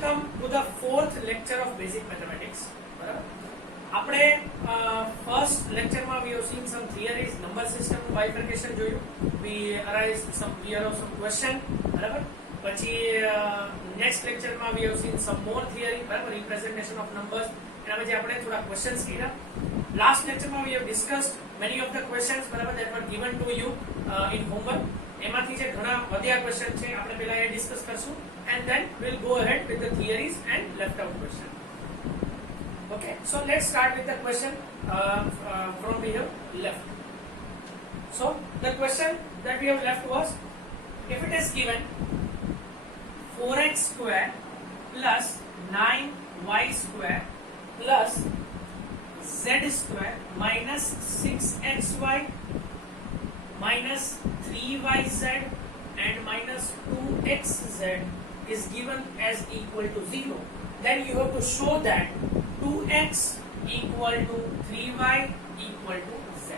Welcome to the fourth lecture of basic mathematics. આપણે first lecture માં we have seen some theories, number system bifurcation જોયું, we arise some question, બરાબર. પછી next lecture માં we have seen some more theory, બરાબર, representation of numbers. એના પછી આપણે થોડા questions કર્યા. Last lecture માં we have discussed many of the questions, બરાબર, that were given to you in homework. એમાંથી જે ઘણા વધ્યા ક્વેશ્ચન છે આપણે પહેલા એ ડિસ્કસ કરશું and then we'll go ahead with the theories and left out question. Okay, so let's start with the question from here left. So the question that we have left was, if it is given 4x square plus 9y square plus z square minus 6xy minus 3yz and minus 2xz is given as equal to 0, then you have to show that 2x equal to 3y equal to z.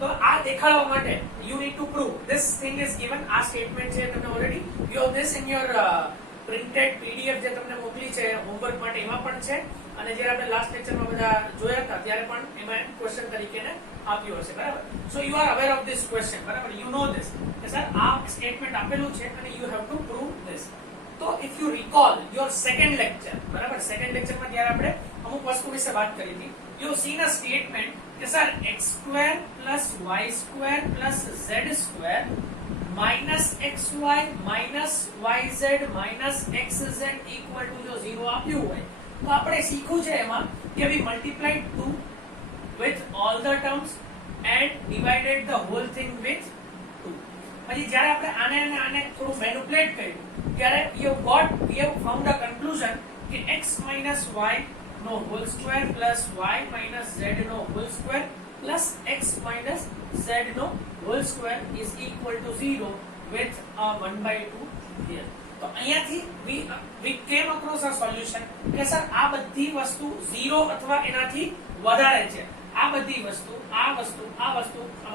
So આ દેખાડવા માટે you need to prove this thing is given. આ statement છે તમને already you have this in your printed pdf જે તમને મોકલી છે homework માટે, એમાં પણ છે અને જે આપણે લાસ્ટ લેક્ચરમાં બધા જોયા હતા ત્યારે પણ એમાં ક્વેશ્ચન તરીકે ને આપ્યું હશે, બરાબર. So you are aware of this question, બરાબર, યુ નો ધીસ કે સર આ સ્ટેટમેન્ટ આપેલું છે અને you have to prove this. તો if you recall your second lecture, બરાબર, સેકન્ડ લેક્ચરમાં ત્યારે આપણે અમુક વસ્તુ વિશે વાત કરી હતી. યુ સીન અ સ્ટેટમેન્ટ કે sir x² + y² + z² minus xy minus yz minus xz equal to જો 0 આપ્યું હોય તો આપણે શીખ્યું છે એમાં કે we multiplied 2 with all the terms and divided the whole thing with 2. પછી જ્યારે આપણે આને અને આને થોડું મેનિપ્યુલેટ કર્યું ત્યારે we have found a conclusion કે x minus y no whole square plus y minus z no whole square plus x minus z no whole square is equal to 0 with a 1/2 here. તો અહીંયાથી we came across a solution કે sir આ બધી વસ્તુ 0 અથવા એનાથી વધારે છે. આ બધી વસ્તુ આ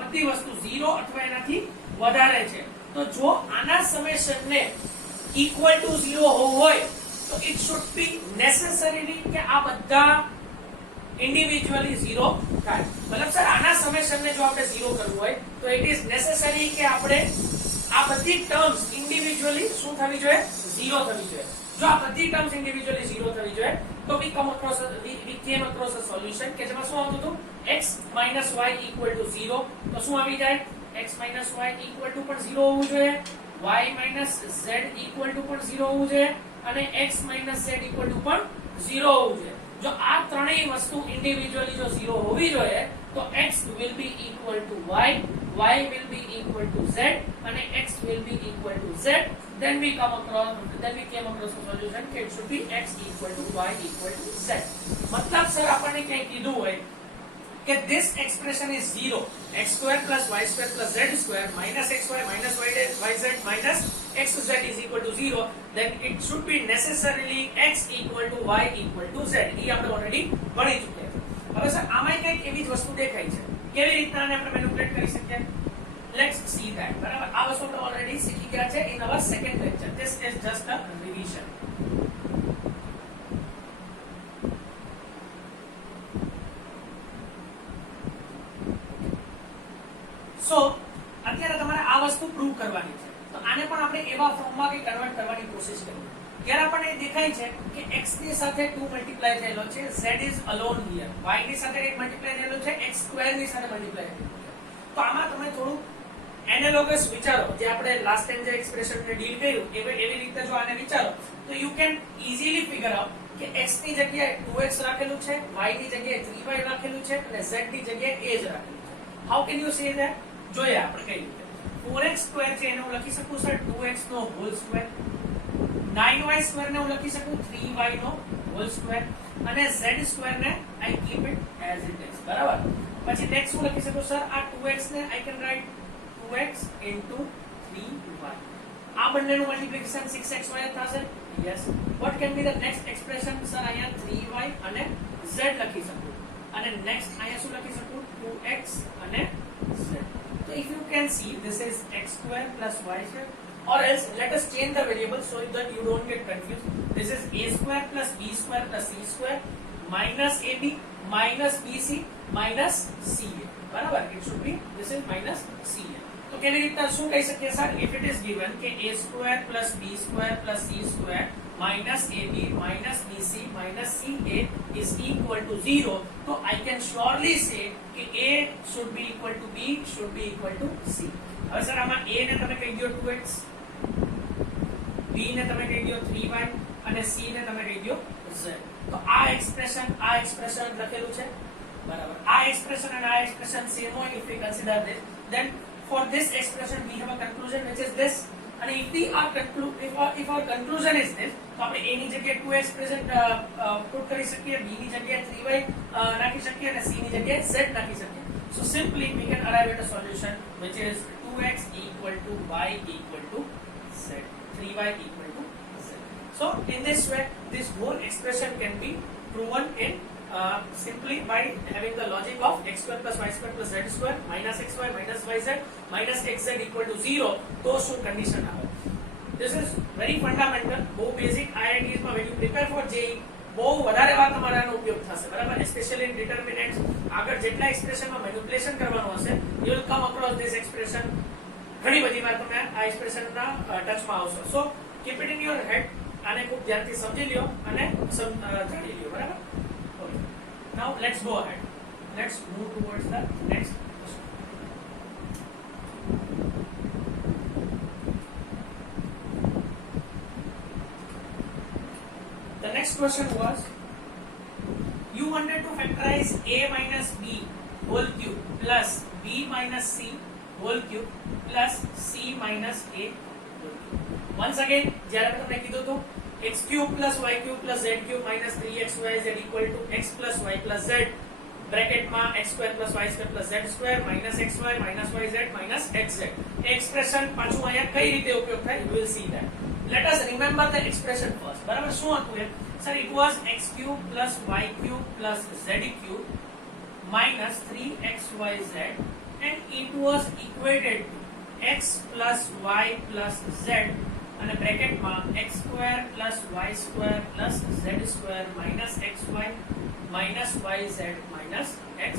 બધી વસ્તુ 0 અથવા એનાથી વધારે છે. તો જો આના સમેશનને equal to 0 હોવું હોય તો it should be necessarily કે આ બધા ઇન્ડિવિડ્યુઅલી 0 થાય. મતલબ સર આના સમેશનને જો આપણે 0 કરવું હોય તો it is necessary કે આપણે આ બધી ટર્મ્સ ઇન્ડિવિડ્યુઅલી શું થવી જોઈએ? 0 થવી જોઈએ. જો આ બધી ટર્મ્સ ઇન્ડિવિડ્યુઅલી 0 થવી જોઈએ તો we came across a solution કે જેમાં શું આવતું હતું? x minus y equal to 0. તો શું આવી જાય? x minus y equal to પણ 0 હોવું જોઈએ, y minus z equal to પણ 0 હોવું જોઈએ અને x minus z equal to પણ 0 હોવું જોઈએ. જો આ ત્રણેય વસ્તુ ઇન્ડિવિડ્યુઅલી જો 0 હોવી જોઈએ તો x will be equal to y, y will be equal to z and x will be equal to z. Then we came across a solution that it should be x equal to y equal to z. मतलब sir આપણને ક્યાં કીધું હોય કે this expression is 0, x² + y² + z² minus xy minus yz minus xz is equal to 0, then it should be necessarily x equal to y equal to z. એ આપણે already ભણી ચૂક્યા છે. હવે સર આમાં કંઈક એવી જ વસ્તુ દેખાય છે, કેવી રીતના આને આપણે મેનિપ્યુલેટ કરી શકીએ? Let's see that. બરાબર, આ વસ્તુ આપણે ઓલરેડી શીખી ગયા છે in our second lecture. This is just a revision. So અત્યારે તમારે આ વસ્તુ પ્રૂવ કરવાની છે. તો આને પણ આપણે એવા ફોર્મમાં કે કન્વર્ટ કરવાની કોશિશ કરીએ. ત્યારે આપણને દેખાય છે કે x ની સાથે 2 મલ્ટીપ્લાય થયેલો છે, z is alone here, y ની સાથે 8 મલ્ટીપ્લાય થયેલો છે, x² ની સાથે મલ્ટીપ્લાય થયેલો છે. તો આમાં તમે થોડું એનાલોગસ વિચારો, જે આપણે લાસ્ટ ટાઈમ જે એક્સપ્રેશનને ડીલ કર્યું એવી રીતે જો આને વિચારો તો you can easily figure out કે x ની જગ્યાએ 2x રાખેલું છે, y ની જગ્યાએ 3y રાખેલું છે અને z ની જગ્યાએ a જ રાખેલું છે. How can you say that? જોઈએ આપણે કઈ રીતે. 4x² છે એને હું લખી શકું સર 2x નો હોલ સ્ક્વેર, 9y² ને હું લખી શકું 3y નો હોલ સ્ક્વેર અને z² ને I keep it as it is, બરાબર. પછી નેક્સ્ટ હું લખી શકું સર આ 2x ને I can write 2x into 3y. આ બંનેનું મલ્ટીપ્લિકેશન 6xy થશે. Yes. what can be the next expression? Sir અહીંયા 3y અને z લખી શકું અને નેક્સ્ટ અહીંયા શું લખી શકું? 2x અને z. So if you can see, this is x² plus y², or else let us change the variable so that you don't get confused. This is a² square plus b square plus c square minus ab minus bc minus ca. બરાબર, it should be this is minus ca. તો કેવી રીતના શું કહી શકીએ sir? if it is given કે a square plus b square plus c square minus ab minus bc minus ca is equal to 0, so I can surely say કે a should be equal to b should be equal to c. હવે sir આમાં a ને તમે કહી દો 2x, b ને તમે કહી દો 3y અને c ને તમે કહી દો z. તો આ એક્સપ્રેશન લખેલું છે બરાબર. આ એક્સપ્રેશન અને આ એક્સપ્રેશન સેમ હોય. if we consider this, then for this expression we have a conclusion which is this, and if we are if our conclusion is this, તો આપણે a ની જગ્યાએ 2x પ્રેઝન્ટ પુટ કરી શકીએ, b ની જગ્યાએ 3y નાખી શકીએ અને c ની જગ્યાએ z નાખી શકીએ. so simply we can arrive at a solution which is 2x equal to y equal to z, 3y equal to z. so in this way this whole expression can be proven in simply by having the logic of x square plus y square plus z square minus xy minus yz minus xz equal to 0. तो શું condition આવે? This is very fundamental, બહુ basic. IITs માં when you prepare for JEE બહુ વધારે વાર તમારે આનો ઉપયોગ થશે બરાબર. especially in determinants આગળ જેટલા એક્સપ્રેશન માં મેનિપ્યુલેશન કરવાનું હશે, you will come across this expression. ઘણી બધી વાર તમે આ એક્સપ્રેશન ના ટચ માં આવશો. so keep it in your head, આને ખૂબ ધ્યાનથી સમજી લ્યો અને જાણી લ્યો બરાબર. Now let's go ahead. Let's move towards the next question. The next question was, you wanted to factorize a minus b whole cube plus b minus c whole cube plus c minus a whole cube. Once again, જ્યારે મેં તમને કીધું હતું x cube plus y cube plus z cube minus 3xyz equal to x plus y plus z bracket માં x square plus y square plus z square minus xy minus yz minus xz. expression પાછું અહીંયા કઈ રીતે ઉપયોગ થાય? you will see that. let us remember the expression first. બરાબર, શું હતું એ? sir, it was x cube plus y cube plus z cube minus 3xyz and it was equated to x plus y plus z અને bracket માં x square plus y square plus z square minus xy minus yz minus x.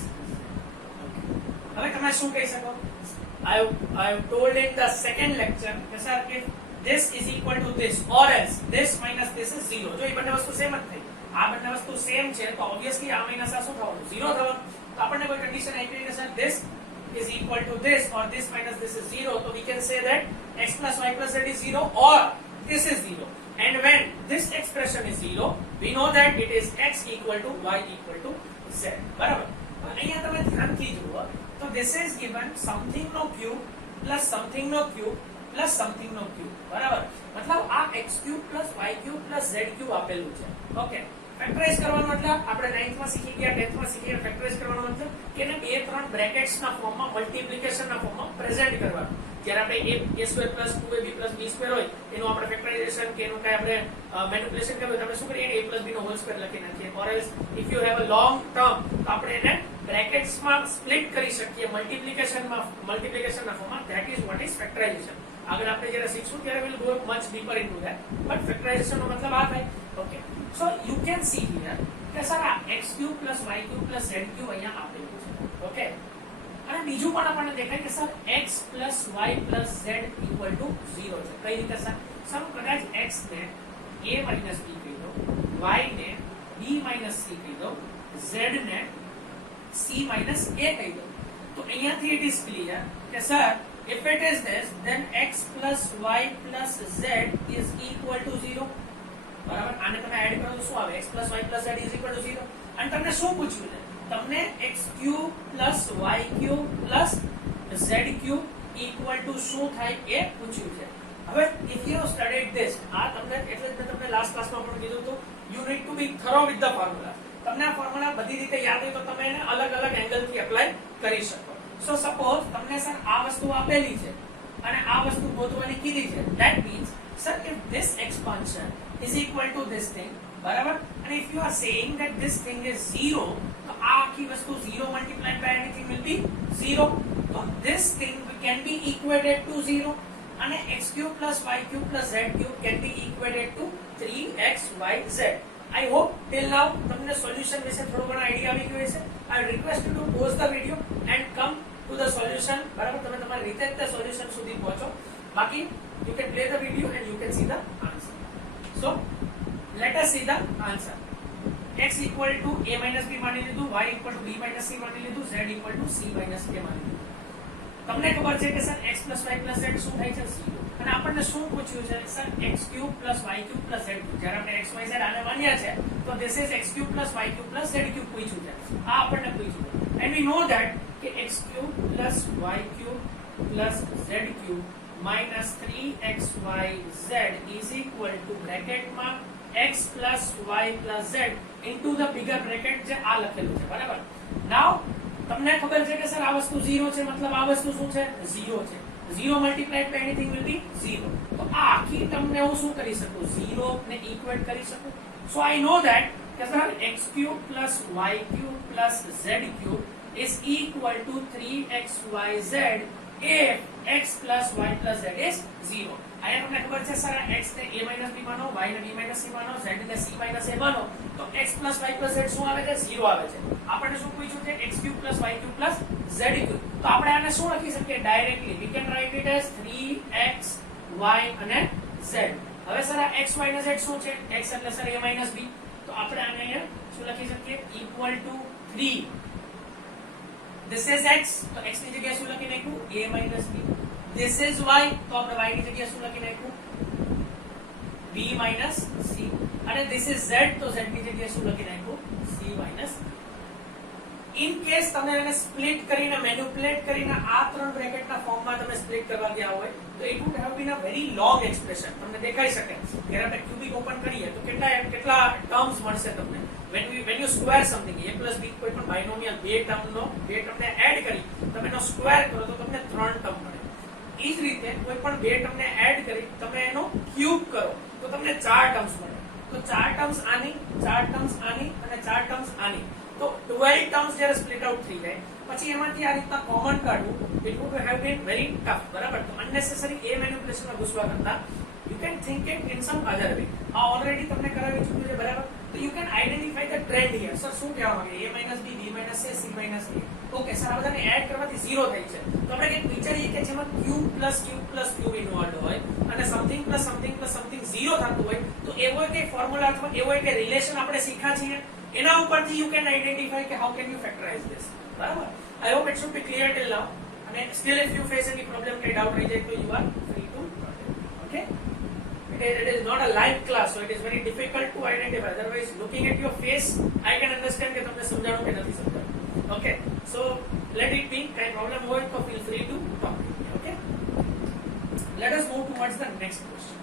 હવે તમે શું કહી શકો? I have told in the second lecture that sir, if this is equal to this or else this minus this is 0. જો એ બંને વસ્તુ same જ થઈ, આ બંને વસ્તુ સેમ છે તો obviously આ માઈનસ આ શું થવાનું? 0 થવાનું. તો આપણને કોઈ કન્ડિશન આપી કે sir this is equal to this or this minus this is 0, so we can say that x plus y plus z is 0 or this is 0. And when this expression is 0, we know that it is x equal to y equal to z. બરાબર. અહીંયા તમે ધ્યાનથી જુઓ તો this is given something no cube plus something no cube plus something no cube. બરાબર. મતલબ આ x cube plus y cube plus z cube આપેલું છે. ઓકે. ફેક્ટરાઇઝ કરવાનો એટલે આપણે 9th માં શીખી ગયા, 10th માં શીખી ગયા. ફેક્ટરાઇઝ કરવાનો મતલબ કે એને બે ત્રણ બ્રેકેટ્સ ના ફોર્મમાં મલ્ટીપ્લિકેશન ના ફોર્મમાં પ્રેઝન્ટ કરવાનું. જ્યારે આપણે a square plus 2ab plus b square હોય એનું આપણે ફેક્ટરાઇઝેશન કે એનું કઈ આપણે મેનિપ્યુલેશન કરવું તો આપણે શું કરીએ? a plus b નો હોલ સ્ક્વેર લખી નાખીએ. or else if you have a long term તો આપણે એને બ્રેકેટ્સ માં સ્પ્લિટ કરી શકીએ મલ્ટીપ્લિકેશન ના ફોર્મમાં. that is what is factorization. આગળ આપણે જ્યારે શીખશું ત્યારે we'll go much deeper into that, but factorization નો મતલબ આ થાય. okay, so you can see here કે સર આ x cube plus y cube plus z cube અહીંયા આપેલું છે. ઓકે, અને બીજું પણ આપણને દેખાય કે sir x plus y plus z equal to 0 છે. કઈ રીતે સર? સર કદાચ x ને a minus b કહી દો, y ને b minus c કહી દો, z ને c minus a કહી દો. તો અહીંયાથી it is clear કે sir if it is this, then x plus y plus z is equal to 0. બરાબર. આને તમે એડ કરો તો શું આવે? x plus y plus z is equal to 0. અને તમને શું પૂછ્યું છે? તમને x cube plus y cube plus z cube equal to શું થાય એ પૂછ્યું છે. હવે if you have studied this, આ તમને એટલે જ મેં તમને લાસ્ટ ક્લાસમાં પણ કીધું હતું, you need to be thorough with the formula. તમને આ ફોર્મ્યુલા બધી રીતે યાદ હોય તો તમે એને અલગ અલગ એંગલથી એપ્લાય કરી શકો. સો સપોઝ તમને સર આ વસ્તુ આપેલી છે અને આ વસ્તુ ગોતવાની કીધી છે. that means sir, if this expansion is equal to this thing, બરાબર, and if you are saying that this thing is 0, તો આ આખી વસ્તુ 0 multiplied by anything will be 0. so this thing can be equated to 0 અને x cube plus y cube plus z cube can be equated to 3xyz. I hope till now તમને solution વિશે થોડો ઘણો idea આવી ગયો હશે. I request you to pause the video and come to the solution. બરાબર, તમે તમારી રીતે તે સોલ્યુશન સુધી પહોંચો. બાકી you can play the video and you can see the answer. So let us see the answer. x equal to a minus b માની લીધું, y equal to b minus c માની લીધું, z equal to c minus a માની લીધું. તમને ખબર છે કે sir x plus y plus z શું થાય છે? 0. અને આપણને શું પૂછ્યું છે? Sir x cube plus y cube plus z cube. જ્યારે આપણે x y z આને માન્યા છે તો this is x cube plus y cube plus z cube પૂછ્યું છે. આ આપણને પૂછ્યું છે. And we know that કે x cube plus y cube plus z cube minus 3xyz is equal to bracket માં x plus y plus z into the bigger bracket જે આ લખેલું છે. બરાબર. Now તમને ખબર છે કે સર આ વસ્તુ 0 છે, મતલબ આ વસ્તુ શું છે? 0 છે. 0 multiplied by anything will be 0. તો આ આખી તમને હું શું કરી શકું? 0 ને ઇક્વેટ કરી શકું. So I know that કે sir x cube plus y cube plus z cube is equal to 3xyz if x plus y plus z is 0. અહીંયા તમને ખબર છે સર x ને a minus b માનો, y ને b minus c માનો, z ને c minus a માનો, તો x plus y plus z શું આવે છે? 0 આવે છે. આપણને શું પૂછ્યું છે? x cube plus y cube plus z cube. તો આપણે આને શું લખી શકીએ? Directly we can write it as 3x y અને z. હવે સર આ x y અને z શું છે? x એટલે સર a minus b. તો આપણે આને અહીંયા શું લખી શકીએ? equal to 3. This is x, તો x ની જગ્યાએ શું લખી નાખ્યું? a minus b. This is y, તો આપણે y ની જગ્યાએ શું લખી નાખ્યું? b minus c. અને this is z, તો z ની જગ્યાએ શું લખી નાખ્યું? c minus. ઇન કેસ તમે એને સ્પ્લિટ કરીને મેનિપ્યુલેટ કરીને આ ત્રણ બ્રેકેટના ફોર્મમાં તમે સ્પ્લિટ કરવા ગયા હોય તો it would have been a very long expression. તમને દેખાઈ શકે જ્યારે આપણે ક્યુબિક ઓપન કરીએ તો કેટલા ટર્મ્સ મળશે તમને. when you square something a plus b કોઈ પણ બાયનોમિયલ બે ટર્મને એડ કરી તમે એનો સ્ક્વેર કરો તો તમને ત્રણ ટર્મ મળે. એ જ રીતે કોઈ પણ બે ટર્મને એડ કરી તમે એનો ક્યુબ કરો તો તમને ચાર ટર્મ્સ મળે. તો ચાર ટર્મ્સ આની, ચાર ટર્મ્સ આની અને ચાર ટર્મ્સ આની. તો 12 ટર્મ્સ જ્યારે સ્પ્લિટ આઉટ થઈ જાય પછી એમાંથી આ રીતના કોમન કાઢવું it would have been very tough. બરાબર. તો અનનેસેસરી એ મેનિપ્યુલેશનમાં ઘૂસવા કરતા you can think it in sum other way. આ ઓલરેડી તમને કરાવી ચૂક્યું છે. બરાબર. તો you can identify the trend here. Sir શું કહેવા માંગે? a minus b, b minus a, c minus a. Okay sir આ બધાને એડ કરવાથી 0 થાય છે. તો આપણે કંઈક વિચારીએ કે જેમાં ક્યુબ પ્લસ ઇન્વોલ્વ હોય અને સમથિંગ પ્લસ સમથિંગ 0 થતું હોય તો એવો એક ફોર્મ્યુલા અથવા એવો એક રિલેશન આપણે શીખ્યા છીએ. એના ઉપરથી યુ કેન આઈડેન્ટિફાઈ કે how can you factorize this. બરાબર. I hope it should be clear till now. અને still if you face any problem કે ડાઉટ રહી જાય તો you are free to okay. It is not a live class, so it is very difficult to identify. Otherwise, looking at your face, I can understand કે તમને સમજાણું કે નથી સમજાણું. Okay, so let it be. કઈ problem હોય તો feel free to talk. Okay, let us move towards the next question.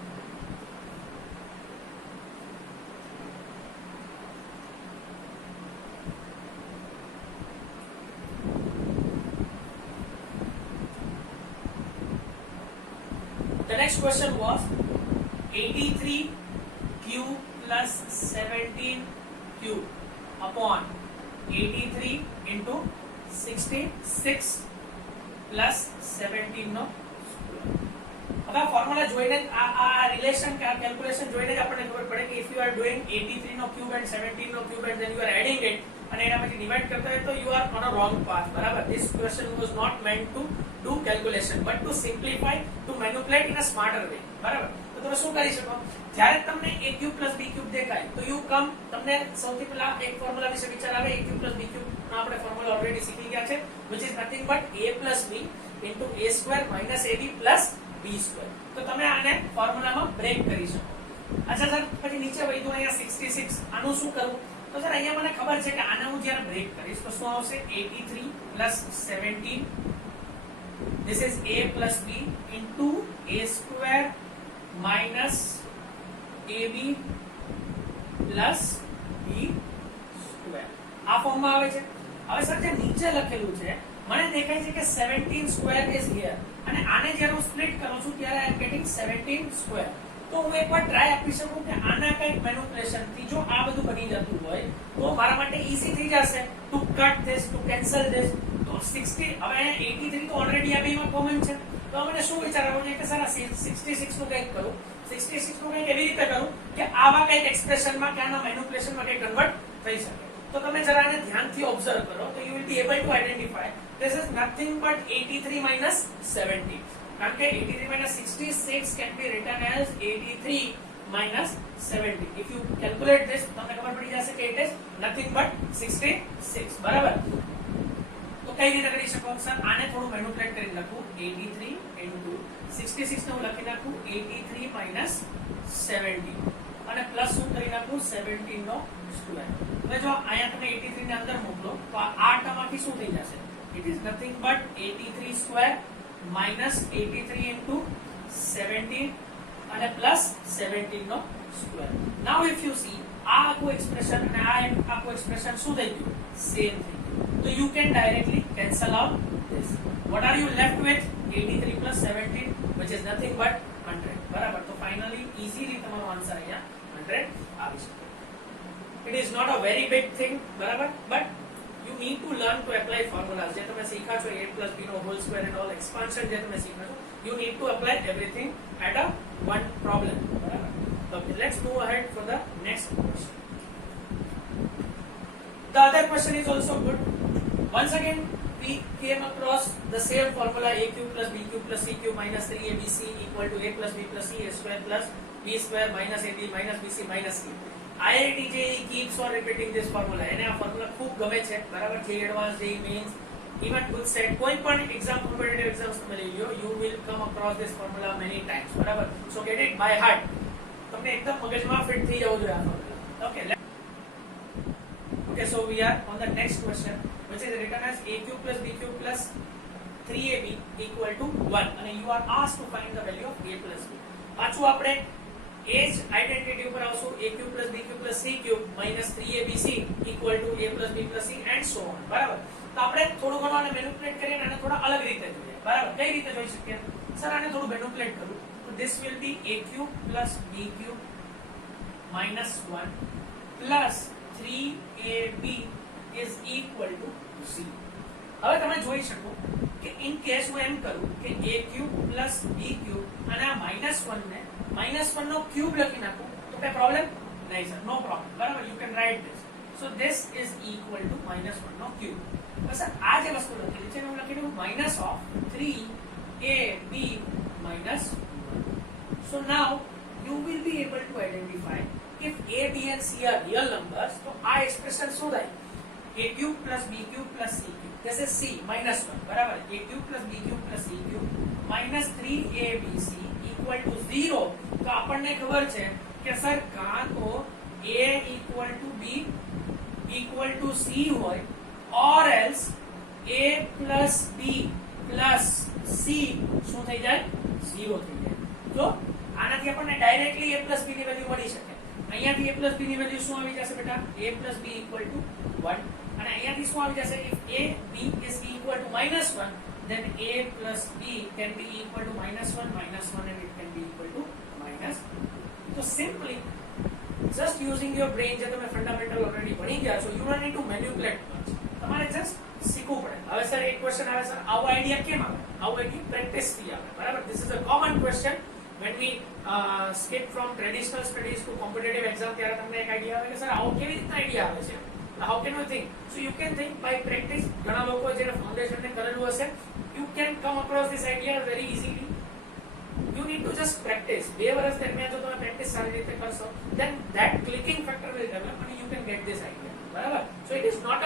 The next question was 83 cube plus 17 cube upon 83 into 66 plus 17 નો હવે આ ફોર્મ્યુલા જોઈને આ રિલેશન કે આ કેલ્ક્યુલેશન જોઈને જ આપણને ખબર પડે કે if you are doing 83 નો ક્યુબ and 17 નો cube and then you are adding it અને એના પછી ડિવાઇડ કરતા હોય તો you are on a wrong path. બરાબર. This question was not meant to do calculation but to simplify, to manipulate in a smarter way. બરાબર. તો તમે શું કરી શકો? જ્યારે તમને a cube plus b cube દેખાય તો you come તમને સૌથી પહેલા એક ફોર્મ્યુલા વિશે વિચાર આવે. a cube plus b cube નો આપણે ફોર્મ્યુલા ઓલરેડી શીખી ગયા છે which is nothing but a plus b into a square minus ab plus b square. તો તમે આને ફોર્મ્યુલામાં બ્રેક કરી શકો. અચ્છા સર પછી નીચે વધ્યું અહીંયા 66 આનું શું કરવું? તો સર અહીંયા મને ખબર છે કે આને હું જ્યારે બ્રેક કરીશ તો શું આવશે? 83 plus 17 this is a plus b into a square minus ab plus b square. આ ફોર્મમાં આવે છે. હવે સર જે નીચે લખેલું છે મને દેખાય છે કે 17 square is here અને આને જ્યારે હું સ્પ્લિટ કરું છું ત્યારે I am getting 17 square. તો હું એકવાર ટ્રાય આપી શકું કે આના કંઈક મેનિપ્યુલેશન થી જો આ બધું બની જતું હોય તો મારા માટે ઈઝી થઈ જશે to cut this, to cancel this. તો 60 હવે 83 તો ઓલરેડી આ બેમાં કોમન છે. તો મને શું વિચાર આવ્યો છે કે સર આ 66 નું કંઈક કરું. 66 નું કંઈક એવી રીતે કરું કે આવા કંઈક એક્સપ્રેશનમાં કે આના મેનિપ્યુલેશનમાં કંઈક કન્વર્ટ થઈ શકે. તો તમે જરા આને ધ્યાનથી ઓબ્ઝર્વ કરો તો you will be able two identify this is nothing but 83 minus 70. કારણ કે 83 minus 66 can be written as 83 minus 70. If you calculate this, તમને ખબર પડી જશે કે it is nothing but 66. બરાબર? તો કઈ રીતે કરી શકો? સર આને થોડું મેનિપ્યુલેટ કરી લખું 83 into 66 ને હું લખી નાખું 83 minus 70 અને પ્લસ હું કરી નાખું 17 નો સ્ક્વેર. હવે જો અહીંયા તમે 83 ને અંદર મોકલો તો આ ટર્મ આખી શું થઈ જશે? It is nothing but 83 square minus 83 into 17 અને plus 17 no square. Now if you see આ આખું એક્સપ્રેશન અને આ આખું એક્સપ્રેશન શું થઈ ગયું? સેમ થઈ ગયું. So you can directly cancel out this. What are you left with? 83 plus 17 which is nothing but 100. બરાબર? તો finally easily તમારો આન્સર અહીંયા 100 આવી શકે. It is not a very big thing, બરાબર? But you need to learn to apply formulas. જે તમે શીખા છો a plus b no whole square and all expansion જે તમે શીખા છો, you need to apply everything at a one problem. બરાબર? Okay, let's move ahead for the next question. The other question is also good. Once again we came across the same formula a cube plus b cube plus c cube minus 3abc equal to a plus b plus c a square plus b square minus ab minus bc minus c. IIT JEE keeps on repeating this formula. એને આ formula ખૂબ ગમે છે. બરાબર? જે advance JEE means even good set કોઈ પણ exam competitive exams તમે લઈ લો, you will come across this formula many times. બરાબર? So get it by heart. તમને એકદમ મગજમાં ફિટ થઈ જવું જોઈએ આ formula. Okay, so we are on the next question which is written as a cube plus b cube plus 3ab equal to 1 and you are asked to find the value of a plus b. પાછું આપણે એ જ identity ઉપર આવશું a cube plus b cube plus c cube minus 3abc equal to a plus b plus c and so on. બરાબર? તો આપણે થોડું ઘણું આને મેનિપ્યુલેટ કરીને આને થોડા અલગ રીતે જોઈએ. બરાબર? કઈ રીતે જોઈ શકીએ? સર આને થોડું મેનિપ્યુલેટ કરું તો this will be a cube plus b cube minus 1 plus 3ab is equal to 0. હવે તમે જોઈ શકો કે ઇન કેસ હું એમ કરું કે a cube plus b cube અને આ -1 ને -1 નો ક્યુબ લખી નાખું તો કઈ પ્રોબ્લેમ નહીં સર, નો પ્રોબ્લેમ. બરાબર? You can write this. So this is equal to -1 નો ક્યુબ. બસ આ જે વસ્તુ લખેલી છે એને હું લખી દઉં -3ab minus 1. So now you will be able to identify if a, b and c are real numbers તો આ એક્સપ્રેશન શું થાય? a cube plus b cube plus c cube. This is c -1. બરાબર? a cube plus b cube plus c cube minus 3abc equal to 0. તો આપણને ખબર છે કે સર કાં તો a equal to b equal to c હોય or else a plus b plus c શું થઈ જાય? 0 થઈ જાય. તો આનાથી આપણને ડાયરેક્ટલી a plus b ની વેલ્યુ મળી શકે. અહીંયાથી a plus b ની વેલ્યુ શું આવી જશે બેટા? a plus b equal to 1 અને અહીંયાથી શું આવી જશે? if a b is equal to -1 then a plus b can be equal to -1 and it can be equal to -. So simply just using your brain જે તમે fundamental already ભણી ગયા છો, you don't need to manipulate much. તમારે just શીખવું પડે. હવે sir એક ક્વેશ્ચન આવે સર આવો આઈડિયા કેમ આવે? આવો આઈડિયા પ્રેક્ટિસ થી આવે. બરાબર? This is a common question when we skip from traditional studies to competitive exam. ત્યારે તમને એક આઈડિયા આવે કે સર આવો કેવી રીતના આઈડિયા આવે છે? How can you think? So you can think by practice. ઘણા લોકો જે ફાઉન્ડેશન ને કરેલું હશે, you can come across this idea very easily. You need to just practice. 2 વર્ષ દરમિયાન જો તમે પ્રેક્ટિસ સારી રીતે કરશો, then that clicking factor will develop and you can get this idea. બરાબર? So it is not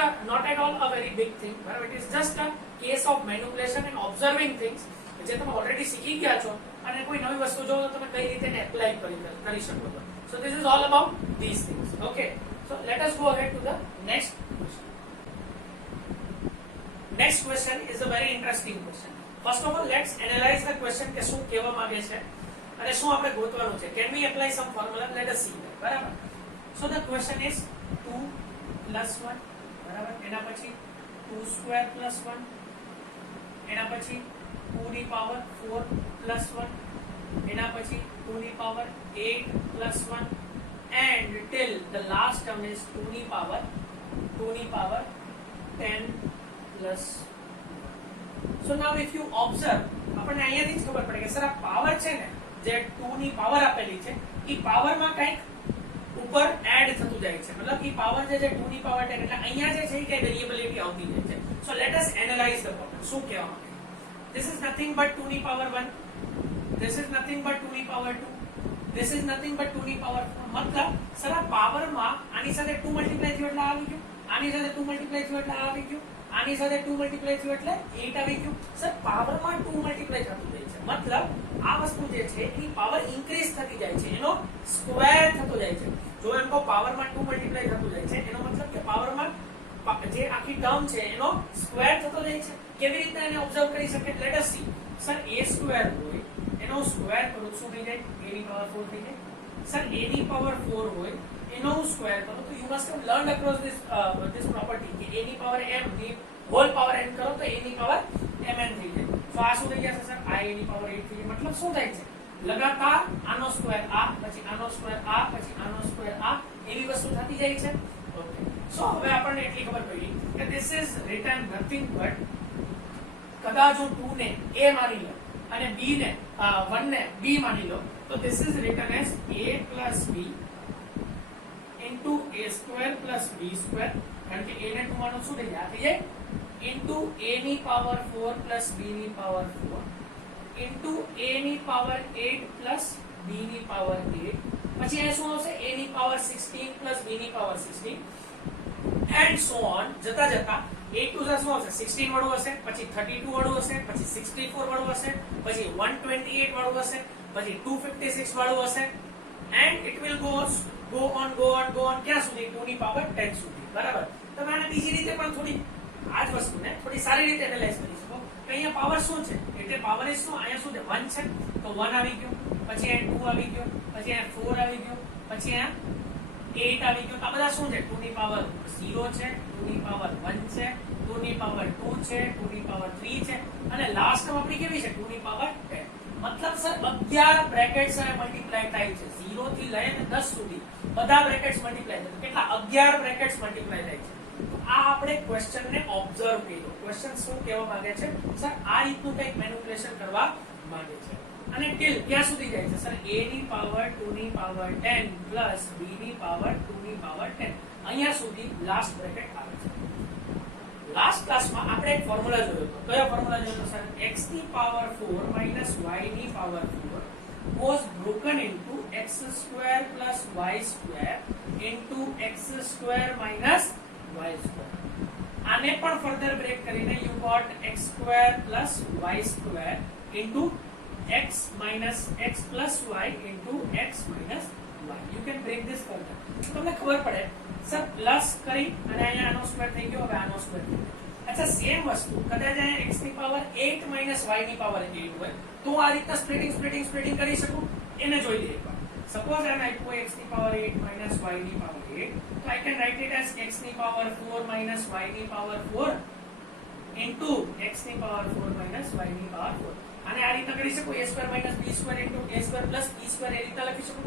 at all a very big thing. બરાબર? It is just a case of manipulation and observing things જે તમે already શીખી ગયા છો અને કોઈ નવી વસ્તુ જો તમે કઈ રીતે એને એપ્લાય કરી શકો છો. So this is all about these things. Okay. So let us go ahead to the next question. Next question is a very interesting question. First of all, let's analyze the question કે શું કહેવા માંગે છે અને શું આપણે ગોતવાનું છે. Can we apply some formula? Let us see that. બરાબર? So the question is 2 plus 1. બરાબર? એના પછી 2 square plus 1. એના પછી 2 ની પાવર 4 plus 1. એના પછી 2 ની power 8 plus 1. And till the last term is 2 ની power 10 plus 1. So now if you observe, આપણને અહીંયાથી જ ખબર પડે કે સર આ પાવર છે ને જે 2 ની પાવર આપેલી છે ઈ પાવરમાં કંઈક ઉપર એડ થતું જાય છે, મતલબ ઈ પાવર જે 2 ની પાવર 10 એટલે અહીંયા જે છે ઈ કઈ વેરીએબિલિટી આવતી જાય છે. So let us analyse the problem. શું કહેવા માંગે છે? This is nothing but 2 ની power 1, this is nothing but 2 ની power 2, this is nothing but 2 ની પાવર 4. મતલબ સર આ પાવરમાં આની સાથે 2 મલ્ટીપ્લાય થયું એટલે આવી ગયું, આની સાથે 2 મલ્ટીપ્લાય થયું એટલે આવી ગયું, આની સાથે 2 મલ્ટીપ્લાય થયું એટલે 8 આવી ગયું. સર પાવરમાં 2 મલ્ટીપ્લાય થતું જાય છે, મતલબ આ વસ્તુ જે છે એની પાવર ઇન્ક્રીઝ થતી જાય છે, એનો સ્ક્વેર થતો જાય છે. જો એમ કહો પાવરમાં 2 મલ્ટીપ્લાય થતું જાય છે એનો મતલબ કે પાવરમાં જે આખી ટર્મ છે એનો સ્ક્વેર થતો જાય છે. કેવી રીતે એને ઓબ્ઝર્વ કરી શકે? Let S C. Sir a square હોય એનો સ્ક્વેર કરો શું થઈ જાય? a ની પાવર 4 થઈ જાય. સર a ની પાવર 4 હોય એનો સ્ક્વેર કરો તો you must have learned across this property કે a ની પાવર m ની હોલ પાવર n કરો તો a ની પાવર mn થઈ જાય. તો આ શું થઈ જશે સર? આ a ની પાવર 8 થઈ જાય. મતલબ શું થાય છે? લગાતાર આનો સ્ક્વેર આ, પછી આનો સ્ક્વેર આ, પછી આનો સ્ક્વેર આ, એવી વસ્તુ થતી જાય છે. ઓકે, સો હવે આપણને એટલી ખબર પડી કે this is written nothing but કદાચ હું 2 ને a માની લો અને b ને 1 ને b માની લો તો this is written as a plus b into a square plus b square, કારણ કે a ને 2 માનો શું થઈ જાય? થઈ જાય into a ની પાવર 4 plus b ની પાવર 4 into a ની પાવર 8 plus b ની પાવર 8, પછી એ શું આવશે? a ની પાવર 16 plus b ની પાવર 16 and so on. જતા જતા 8 ટુ શું આવશે? 16 વાળું હશે, પછી 32 વાળું હશે, પછી 64 વાળું હશે, પછી 128 વાળું હશે, પછી 256 વાળું હશે and it will go on ક્યાં સુધી? 2 ની પાવર 10 સુધી. બરાબર? તમે આને બીજી રીતે પણ થોડી આ જ વસ્તુને થોડી સારી રીતે એનાલાઇઝ કરી શકો કે અહીંયા પાવર શું છે એટલે પાવર એ શું? અહીંયા શું છે? 1 છે તો 1 આવી ગયો, પછી અહીંયા 2 આવી ગયો, પછી અહીંયા 4 આવી ગયો, પછી અહીંયા 8 આવી ગયો. આ બધા શું છે? 2 ની પાવર 0 છે, 2 ની પાવર 1 છે, 2 ની પાવર 2 છે, 2 ની પાવર 3 છે અને લાસ્ટ ટર્મ આપણી કેવી છે? 2 ની પાવર 10. મતલબ સર 11 બ્રેકેટ્સ અને મલ્ટીપ્લાય થાય છે 0 થી લઈને 10 સુધી બધા બ્રેકેટ્સ મલ્ટીપ્લાય થાય. કેટલા? 11 બ્રેકેટ્સ મલ્ટીપ્લાય થાય છે. આ આપણે ક્વેશ્ચન ને ઓબ્ઝર્વ કર્યો. ક્વેશ્ચન શું કહેવા માંગે છે? સર આ રીતનું કંઈક મેનિપ્યુલેશન કરવા માંગે છે અને ટિલ ક્યાં સુધી જાય છે? સર a ની પાવર 2 ની પાવર 10 પ્લસ b ની પાવર 2 ની પાવર 10 અહીંયા સુધી લાસ્ટ બ્રેકેટ આવે છે. લાસ્ટ ક્લાસમાં આપણે એક ફોર્મ્યુલા જોયો હતો. કયો ફોર્મ્યુલા જોયો હતો સર? x ની પાવર 4 માઈનસ y ની power 4 was broken into x square plus y square into x square minus y square. આને પણ ફર્ધર બ્રેક કરીને you got x square plus y square into x minus x plus y into x minus y. You can break this further. તમને ખબર પડે sir plus કરી અને અહીંયા આનો સ્ક્વેર થઈ ગયો, હવે આનો સ્ક્વેર થઈ ગયો. અચ્છા સેમ વસ્તુ કદાચ અહીંયા x ની પાવર 8 minus y ની પાવર 8 હોય તો આ રીતના સ્પ્લિટિંગ કરી શકું. એને જોઈ લઈએ એકવાર. સપોઝ આને આપ્યું x ની પાવર 8 minus y ની પાવર 8 તો I can write it as x ની પાવર 4 minus y ની પાવર 4 into x ની પાવર 4 minus y ની પાવર 4. આને આ રીતના કરી શકું a square minus b square into a square plus b square એ રીતના લખી શકું.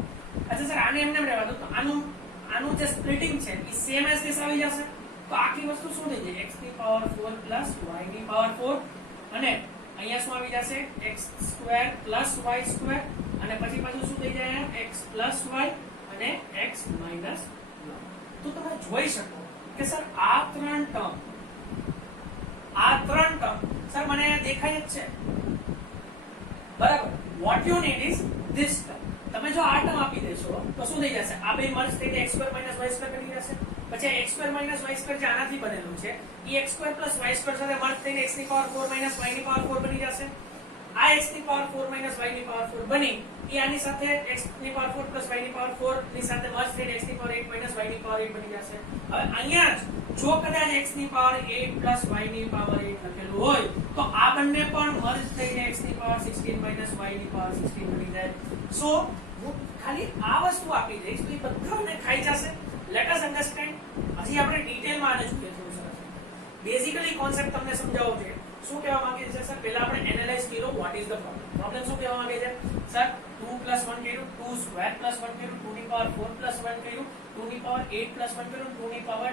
અચ્છા સર આને એમને રહેવા દો તો આનું જે સ્પ્લિટિંગ છે એ સેમ એઝ ધીસ આવી જશે. તો આખી વસ્તુ શું થઈ જાય? x ની પાવર 4 plus y ની પાવર 4 અને અહીંયા શું આવી જશે? x square plus y square અને પછી પાછું શું થઈ જાય? x plus y અને x minus y. તો તમે જોઈ શકો કે સર આ ત્રણ ટર્મ સર મને દેખાય જ છે. બરાબર? What you need is this term. તમે જો આ ટર્મ આપી દેશો તો શું થઈ જશે? આ બે મર્જ થઈને x square minus y square બની જશે. પછી આ x square minus y square જે આનાથી બનેલું છે એ x square plus y square સાથે મર્જ થઈને x ની પાવર 4 minus y ની પાવર 4 બની જશે. આ x ની પાવર 4 minus y ની પાવર 4 બની એ આની સાથે x ની પાવર 4 plus y ની પાવર 4 ની સાથે મર્જ થઈને x ની પાવર 8 minus y ની પાવર 8 બની જશે. હવે અહીંયા જો કદાચ x ની પાવર 8 plus y ની પાવર 8 લખેલું હોય તો આ બંને પણ મર્જ થઈને x ની પાવર 16 minus y ની પાવર 16 બની જાય. સો હું ખાલી આ વસ્તુ આપી દઈશ તો એ બધાને ખાઈ જશે. Let us understand. હજી આપણે ડિટેલમાં આને જોઈએ થોડું સરસ. બેઝિકલી કોન્સેપ્ટ તમને સમજાવવો છે. શું કહેવા માંગે છે સર? પહેલા આપણે એનાલાઇઝ કર્યો what is the problem. Problem શું કહેવા માંગે છે સર? 2 plus 1 કર્યું, 2 square plus 1 કર્યું, 2 ની પાવર 4 plus 1 કર્યું, 2 ની પાવર 8 plus 1 કર્યું, 2 ની પાવર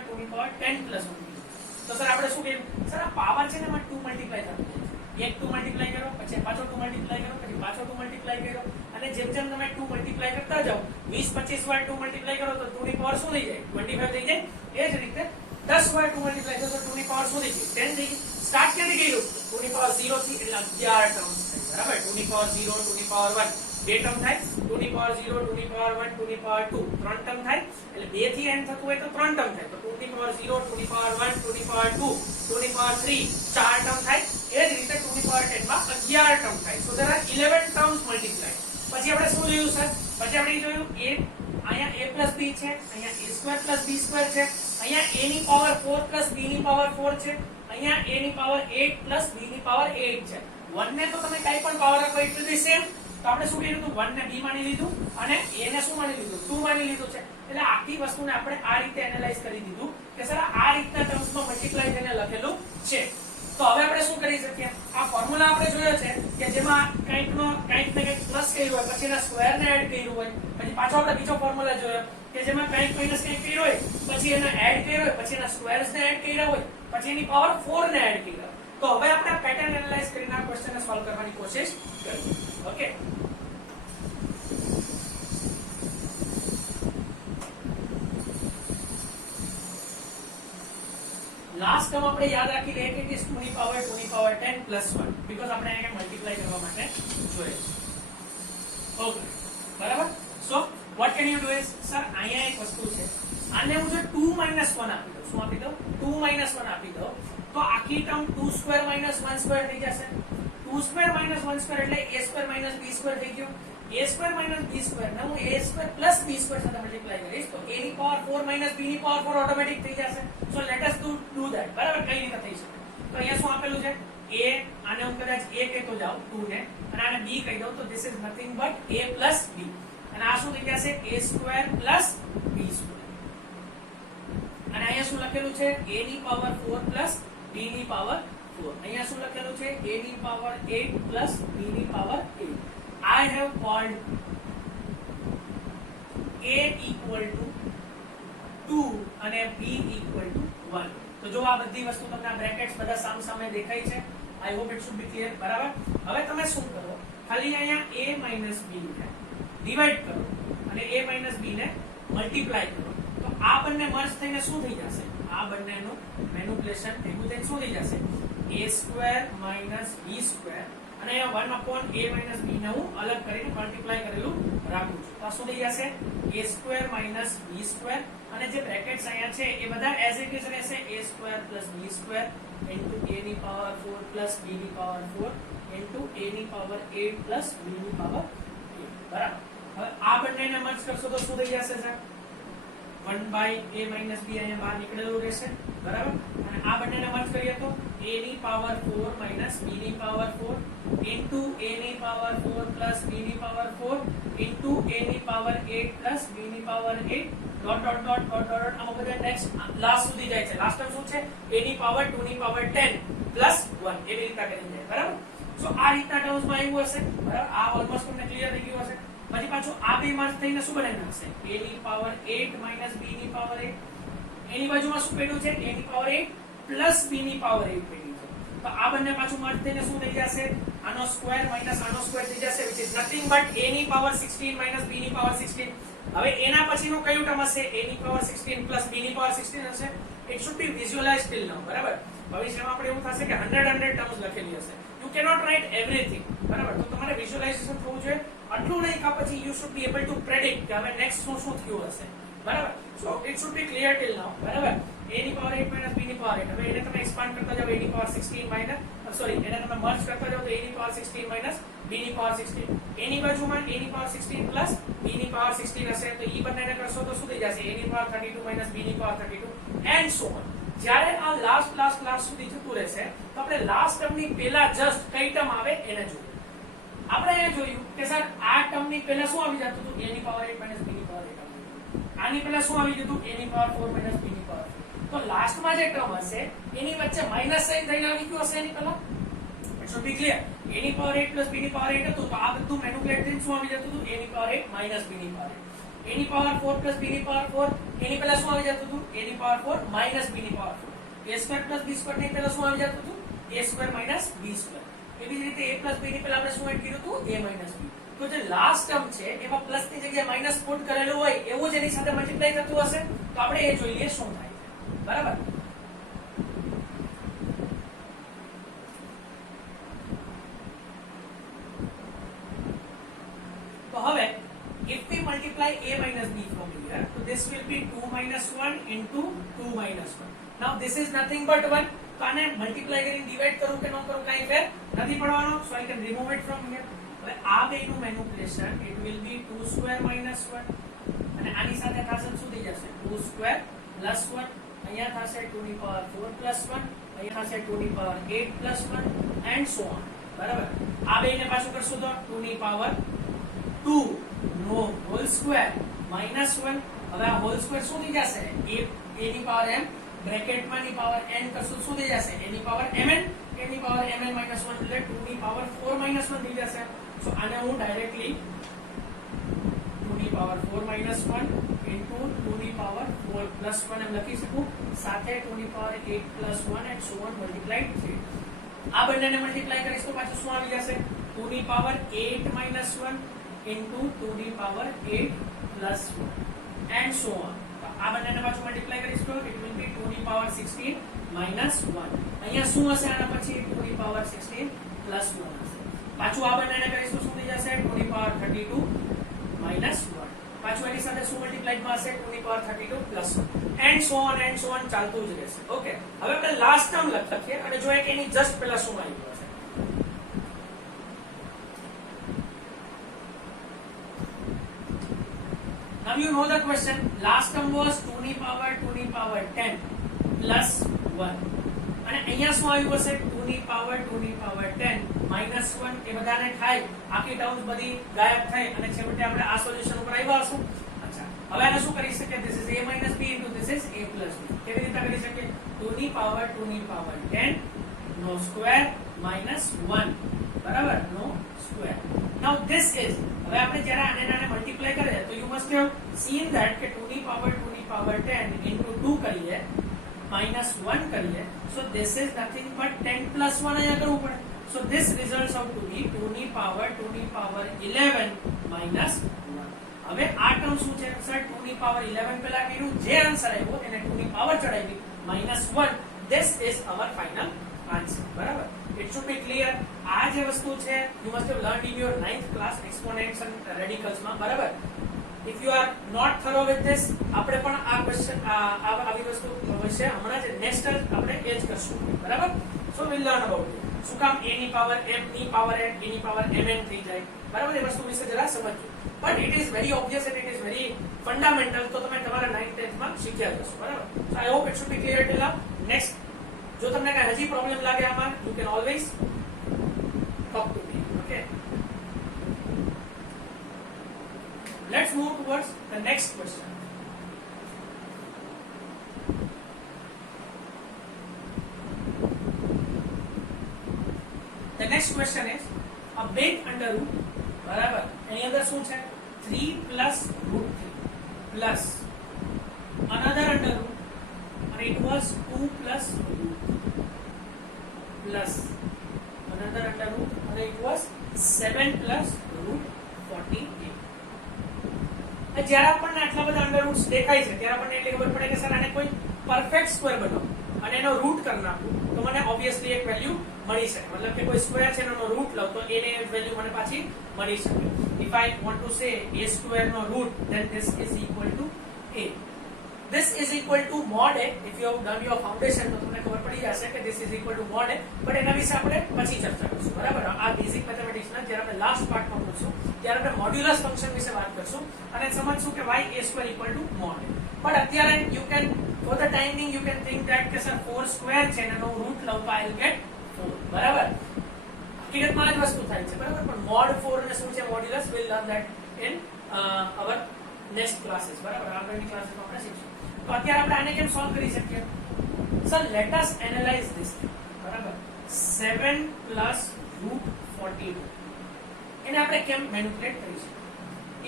10 plus 1 કર્યું. તો સર આપણે શું કર્યું? સર આ પાવર છે ને એમાં 2 મલ્ટીપ્લાય થતું જાય છે. એક 2 મલ્ટીપ્લાય કરો, પછી પાછો 2 મલ્ટીપ્લાય કરો, પછી પાછો 2 મલ્ટીપ્લાય કરો, અને જેમ જેમ તમે 2 મલ્ટીપ્લાય કરતા જાઓ 20 25 વાર 2 મલ્ટીપ્લાય કરો તો 2 ની પાવર શું થઈ જાય? 25 થઈ જાય. એ જ રીતે 10 વાર 2 મલ્ટીપ્લાય કરો તો 2 ની પાવર શું થઈ ગઈ? 10 થઈ ગઈ. સ્ટાર્ટ ક્યાંથી કર્યું? 2 ની પાવર 0 થી, એટલે 11 ટર્મ્સ થાય. બરાબર? 2 ની પાવર 0, 2 ની પાવર 1 બે ટર્મ થાય, 2 ની પાવર 0, 2 ની પાવર 1, 2 ની પાવર 2 ત્રણ ટર્મ થાય. એટલે 2 થી n થતું હોય તો ત્રણ ટર્મ થાય. તો 2 ની પાવર 0, 2 ની પાવર 1, 2 ની પાવર 2, 2 ની પાવર 3 ચાર ટર્મ થાય. એ જ રીતે 2 ની પાવર 10 માં 11 ટર્મ થાય. સો there are 11 terms multiplied. પછી આપણે શું જોયું સર? પછી આપણે જોયું અહીંયા a b છે, અહીંયા a² + b² છે, અહીંયા a ની પાવર 4 + b ની પાવર 4 છે, અહીંયા a ની પાવર 8 + b ની પાવર 8 છે. 1 ને તો તમે કઈ પણ પાવર આપો ઇટ વિલ બી સેમ. તો આપણે શું કર્યું હતું? 1 ને b માની લીધું અને a ને શું માની લીધું? 2 માની લીધું છે. એટલે આખી વસ્તુને આપણે આ રીતે એનાલાઇઝ કરી દીધું કે સર આ રીતના ટર્મ્સમાં મલ્ટીપ્લાય થઈને લખેલું છે. તો હવે આપણે શું કરી શકીએ? આ ફોર્મ્યુલા આપણે જોયો છે કે જેમાં કંઈક ને કંઈક પ્લસ કર્યું હોય, પછી એના સ્ક્વેર ને એડ કર્યું હોય, પછી પાછો આપણે બીજો ફોર્મ્યુલા જોયો કે જેમાં કંઈક માઈનસ કંઈક કર્યું હોય, પછી એને એડ કર્યો હોય, પછી એના સ્ક્વેર્સ ને એડ કર્યા હોય, પછી એની પાવર 4 ને એડ કર્યા હોય. તો હવે આપણે આ પેટર્ન એનાલાઇઝ કરીને આ ક્વેશ્ચનને સોલ્વ કરવાની કોશિશ કરીએ. ઓકે, લાસ્ટ ટર્મ આપણે યાદ રાખી લઈએ કે ઇઝ 2 ની પાવર 10 + 1 બીકોઝ આપણે અહીંયા મલ્ટીપ્લાય કરવા માટે જોઈએ. ઓકે, બરાબર. સો what can you do is sir અહીંયા એક વસ્તુ છે, આને હું જો 2 - 1 આપી દઉં, શું આપી દઉં? 2 - 1 આપી દઉં તો આખી ટર્મ 2² - 1² થઈ જશે. 2² - 1² એટલે a² - b² થઈ ગયું. a² - b² ને હું a² + b² સાથે મલ્ટીપ્લાય કરીશ તો a ની પાવર 4 - b ની પાવર 4 ઓટોમેટિક થઈ જશે. So let us do that. બરાબર? કઈ રીતે થઈ શકે? તો અહીંયા શું આપેલું છે? a, આને હું કદાચ a કહેતો જાઉં 2 ને, અને આને b કહી દઉં તો this is nothing but a + b. અને આ શું થઈ જશે? a² + b². અને અહીંયા શું લખેલું છે? a ની પાવર 4 + b ની પાવર 4. અહીંયા શું લખેલું છે? a ની પાવર 8 + b ની power 8. I have called a equal to 2 અને b equal to 1. તો જો આ બધી વસ્તુ તમને આ બ્રેકેટ્સ બધા સામે દેખાય છે. I hope it should be clear. બરાબર? હવે તમે શું કરો? ખાલી અહીંયા a - b ને ડિવાઈડ કરો અને a - b ને મલ્ટીપ્લાય કરો. તો આ બંને મર્જ થઈને શું થઈ જશે? આ બંનેનું મેનિપ્યુલેશન ભેગું થઈને શું થઈ જશે? a² - b². અને અહીંયા 1/a - b ને હું અલગ કરીને મલ્ટીપ્લાય કરેલું રાખું છું. તો આ શું થઈ જશે? a² - b². અને જે બ્રેકેટ્સ અહીંયા છે એ બધા એઝ ઇટ ઇઝ રહેશે. a² + b² into a ની પાવર 4 + b ની પાવર 4 into a ની પાવર 8 + b ની પાવર 8. બરાબર? હવે આ બંનેને મર્જ કરશો તો શું થઈ જશે સર? 1/a - b અહીંયા બહાર નીકળેલું રહેશે. બરાબર? અને આ બંનેને મર્જ કરીએ તો a ની પાવર 4 - b ની પાવર 4 into a ની પાવર 4 + b ની પાવર 4 into a ની પાવર 8 + b ની power 8 dot dot dot dot dot. આમાં બધા નેક્સ્ટ લાસ્ટ સુધી જાય છે. લાસ્ટ ટર્મ શું છે? a ની પાવર 2 ની પાવર 10 + 1 એવી રીતે કરીને જાય. બરાબર? સો આ રીતના ટર્મ્સમાં આવ્યું હશે. બરાબર? આ ઓલમોસ્ટ તમને ક્લિયર થઈ ગયું હશે. પછી પાછું આ બે મર્જ થઈને શું બનાવી નાખશે? a ની પાવર 8 - b ની પાવર 8. એની બાજુમાં શું પડ્યું છે? a ની પાવર 8 + b ની પાવર 8 પડ્યું છે. તો આ બંને પાછું મર્જ થઈને શું થઈ જશે? આનો સ્ક્વેર માઈનસ આનો સ્ક્વેર થઈ જશે which is nothing but a ની પાવર 16 - b ની પાવર 16. હવે એના પછીનું કયું ટર્મ હશે? a ની પાવર 16 + b ની પાવર 16 હશે. It should be visualize till now. બરાબર? ભવિષ્યમાં આપણે એવું થશે કે 100 ટર્મ્સ લખેલી હશે. You cannot write everything. બરાબર? તો તમારે વિઝ્યુઅલાઇઝેશન થવું જોઈએ. આટલું નહીં કા પછી you should be able to predict કે હવે નેક્સ્ટ શું થયું હશે. બરાબર? So it should be clear till now. બરાબર? a ની પાવર 8 - b ની પાવર 8. હવે એને તમે એક્સપાન્ડ કરતા જાવ a ની પાવર 16 સોરી એને તમે મર્જ કરતા જાવ તો a ની પાવર 16 - b ની પાવર 16. a ની બાજુમાં a ની પાવર 16 + b ની પાવર 16 હશે તો ઈ બંનેને કરશો તો શું થઈ જશે? a ની પાવર 32 - b ની પાવર 32 એન્ડ સો ઓન. જ્યારે આ લાસ્ટ સુધી જતું રહેશે તો આપણે લાસ્ટ ટર્મની પહેલા જસ્ટ કઈ ટર્મ આવે એને જોઈએ. આપણે એ જોયું કે સર આ ટર્મની પહેલા શું આવી જતું હતું? a ની પાવર 8 - b ની પાવર 8. આની પહેલા શું આવી જતું? a ની પાવર 4 - b ની પાવર 4. તો લાસ્ટમાં જે ટર્મ હશે એની વચ્ચે માઈનસ સાઇન થઈને આવી ગયું હશે એની પહેલા. It should be clear. a ની પાવર 8 + b ની પાવર 8 હતું તો આ બધું મેનિપ્યુલેટ થઈને શું આવી જતું હતું? a ની પાવર 8 - b ની પાવર 8. a ની પાવર 4 + b ની પાવર 4 એની પહેલા શું આવી જતું હતું? a ની પાવર 4 - b ની પાવર 4. a² + b² ની પહેલા શું આવી જતું હતું? a² - b². એવી જ રીતે a પ્લસ b ની પહેલા આપણે શું એડ કર્યું હતું a માઇનસ b. તો જે લાસ્ટ ટર્મ છે એમાં પ્લસ ની જગ્યાએ માઇનસ પુટ કરેલું હોય એવું જ એની સાથે મલ્ટીપ્લાય થતું હશે તો આપણે એ જોઈ લઈએ શું થાય છે. બરાબર. તો હવે if we multiply a minus b from here, so this will be 2 minus 1 into 2 minus 1. Now this is nothing but 1. તો આને મલ્ટીપ્લાય કરીને ડિવાઇડ કરું કે ન કરું કાઈ ફેર નથી પડવાનો. So I can remove it from here. હવે આ બેનું manipulation it will be 2 square minus 1 અને આની સાથે થશે શું થઈ જશે 2 square plus 1 અહીંયા થશે 2 ની પાવર 4 plus 1 અહીંયા થશે 2 ની power 8 plus 1 and so on. બરાબર. આ બેને પાછું કરશું તો 2 ની પાવર 2 નો હોલ સ્ક્વેર minus 1. હવે આ હોલ સ્ક્વેર શું થઈ જશે a ની પાવર m બ્રેકેટમાં ની પાવર n કરશું શું થઈ જશે a ની પાવર mn a ની પાવર mn minus 1 એટલે 2 ની પાવર 4 minus 1 થઈ જશે. સો આને હું ડાયરેક્ટલી 2 ની પાવર 4 minus 1 into 2 ની પાવર 4 plus 1 એમ લખી શકું. સાથે 2 ની power 8 plus 1 and so on multiplied 3. આ બંનેને મલ્ટીપ્લાય કરીશ તો પાછું શું આવી જશે 2 ની પાવર 8 minus 1 into 2 ની power 8 plus 1 and so on. આ બંનેને પાછું મલ્ટીપ્લાય કરીશ તો it will be 2 ની પાવર 16 minus 1. અહીંયા શું હશે આના પછી 2 ની પાવર 16 plus 1 હશે. પાછું આ બંનેને કરીશ તો શું થઈ જશે 2 ની પાવર 32 minus 1. પાછું એની સાથે શું મલ્ટીપ્લાઈડ માં હશે 2 ની power 32 plus 1 and so on ચાલતું જ રહેશે. ઓકે. હવે આપણે લાસ્ટ ટર્મ લખીએ અને જોઈએ કે એની જસ્ટ પહેલા શું આવ્યું હશે. Now you know the question. Last term was 2 ની power 10 plus 1. અને અહીંયા શું આવ્યું હશે 2 ની power 10 minus 1 એ બધાને થાય આખી ટર્મ્સ બધી ગાયબ થઈ અને છેવટે આપણે આ સોલ્યુશન ઉપર આવ્યા હશું. અચ્છા. હવે આને શું કરી શકીએ this is a minus b into this is a plus b. કેવી રીતે કરી શકીએ 2 ની power 10 no square minus 1. બરાબર no square. Now this is હવે આપણે જ્યારે આને મલ્ટીપ્લાય કરીએ તો you must have seen that કે 2 ની power 10 into 2 કરીએ minus 1 કરીએ so this is nothing but 10 plus 1 અહીંયા કરવું પડે. So this results out to be 2 ની power 11 minus 1. હવે આ ટર્મ શું છે સર 2 ની power 11 પહેલા કર્યું જે આન્સર આવ્યો એને 2 ની પાવર ચડાવી minus 1. This is our final answer. બરાબર. It should be clear. આ જે વસ્તુ છે you must have learned in your 9th class exponents and radicals માં. બરાબર. If you are not thorough with this આપણે પણ આ ક્વેશ્ચન આવી વસ્તુ વિશે હમણાં જ નેક્સ્ટ આપણે એ જ કરશું. બરાબર. So we'll learn about it. શું કામ a ની પાવર m ની પાવર n a ની પાવર mn થઈ જાય. બરાબર. એ વસ્તુ વિશે જરા સમજો. But it is very obvious and it is very fundamental. તો તમે તમારા 9th 10th માં શીખ્યા જશો. બરાબર. So I hope it should be clear till now. Next જો તમને કઈ હજી પ્રોબ્લેમ લાગે આમાં you can always talk to me. Okay. Let's move towards the next question. The next question is a big under root બરાબર એની અંદર શું છે 3 plus root 3 plus another under root and it was 2 plus root plus another under root and it was 7 plus root 48. જ્યારે આપણને આટલા બધા under roots દેખાય છે ત્યારે આપણને એટલી ખબર પડે કે સર આને કોઈ પરફેક્ટ સ્ક્વેર બનાવો અને એનો રૂટ કરી નાખું તો મને ઓબ્વિયસલી એક વેલ્યુ મળી શકે. મતલબ કે કોઈ સ્ક્વેર છે એનો રૂટ લઉં તો એને વેલ્યુ મને પાછી મળી શકે. If I want to say a square no root then this is equal to a. This is equal to mod a. If you have done your foundation તો તમને ખબર પડી જશે કે this is equal to mod a. but એના વિશે આપણે પછી ચર્ચા કરીશું. બરાબર. આ બેઝિક મેથેમેટિક્સ ના જ્યારે આપણે લાસ્ટ પાર્ટમાં ભણશું ત્યારે આપણે મોડ્યુલસ ફંક્શન વિશે વાત કરશું અને સમજશું કે why a square equal to mod a. but અત્યારે you can for the time being you can think that કે સર 4 square છે એનો રૂટ લઉં તો I will get 4. બરાબર. હકીકતમાં આ જ વસ્તુ થાય છે. બરાબર. પણ mod 4 ને શું છે modulus we'll learn that in our next classes. બરાબર. આગળની ક્લાસમાં આપણે શીખશું. તો અત્યારે આપણે આને કેમ સોલ્વ કરી શકીએ sir let us analyze this thing. બરાબર. 7 plus root 42 એને આપણે કેમ મેનિપ્યુલેટ કરી શકીએ.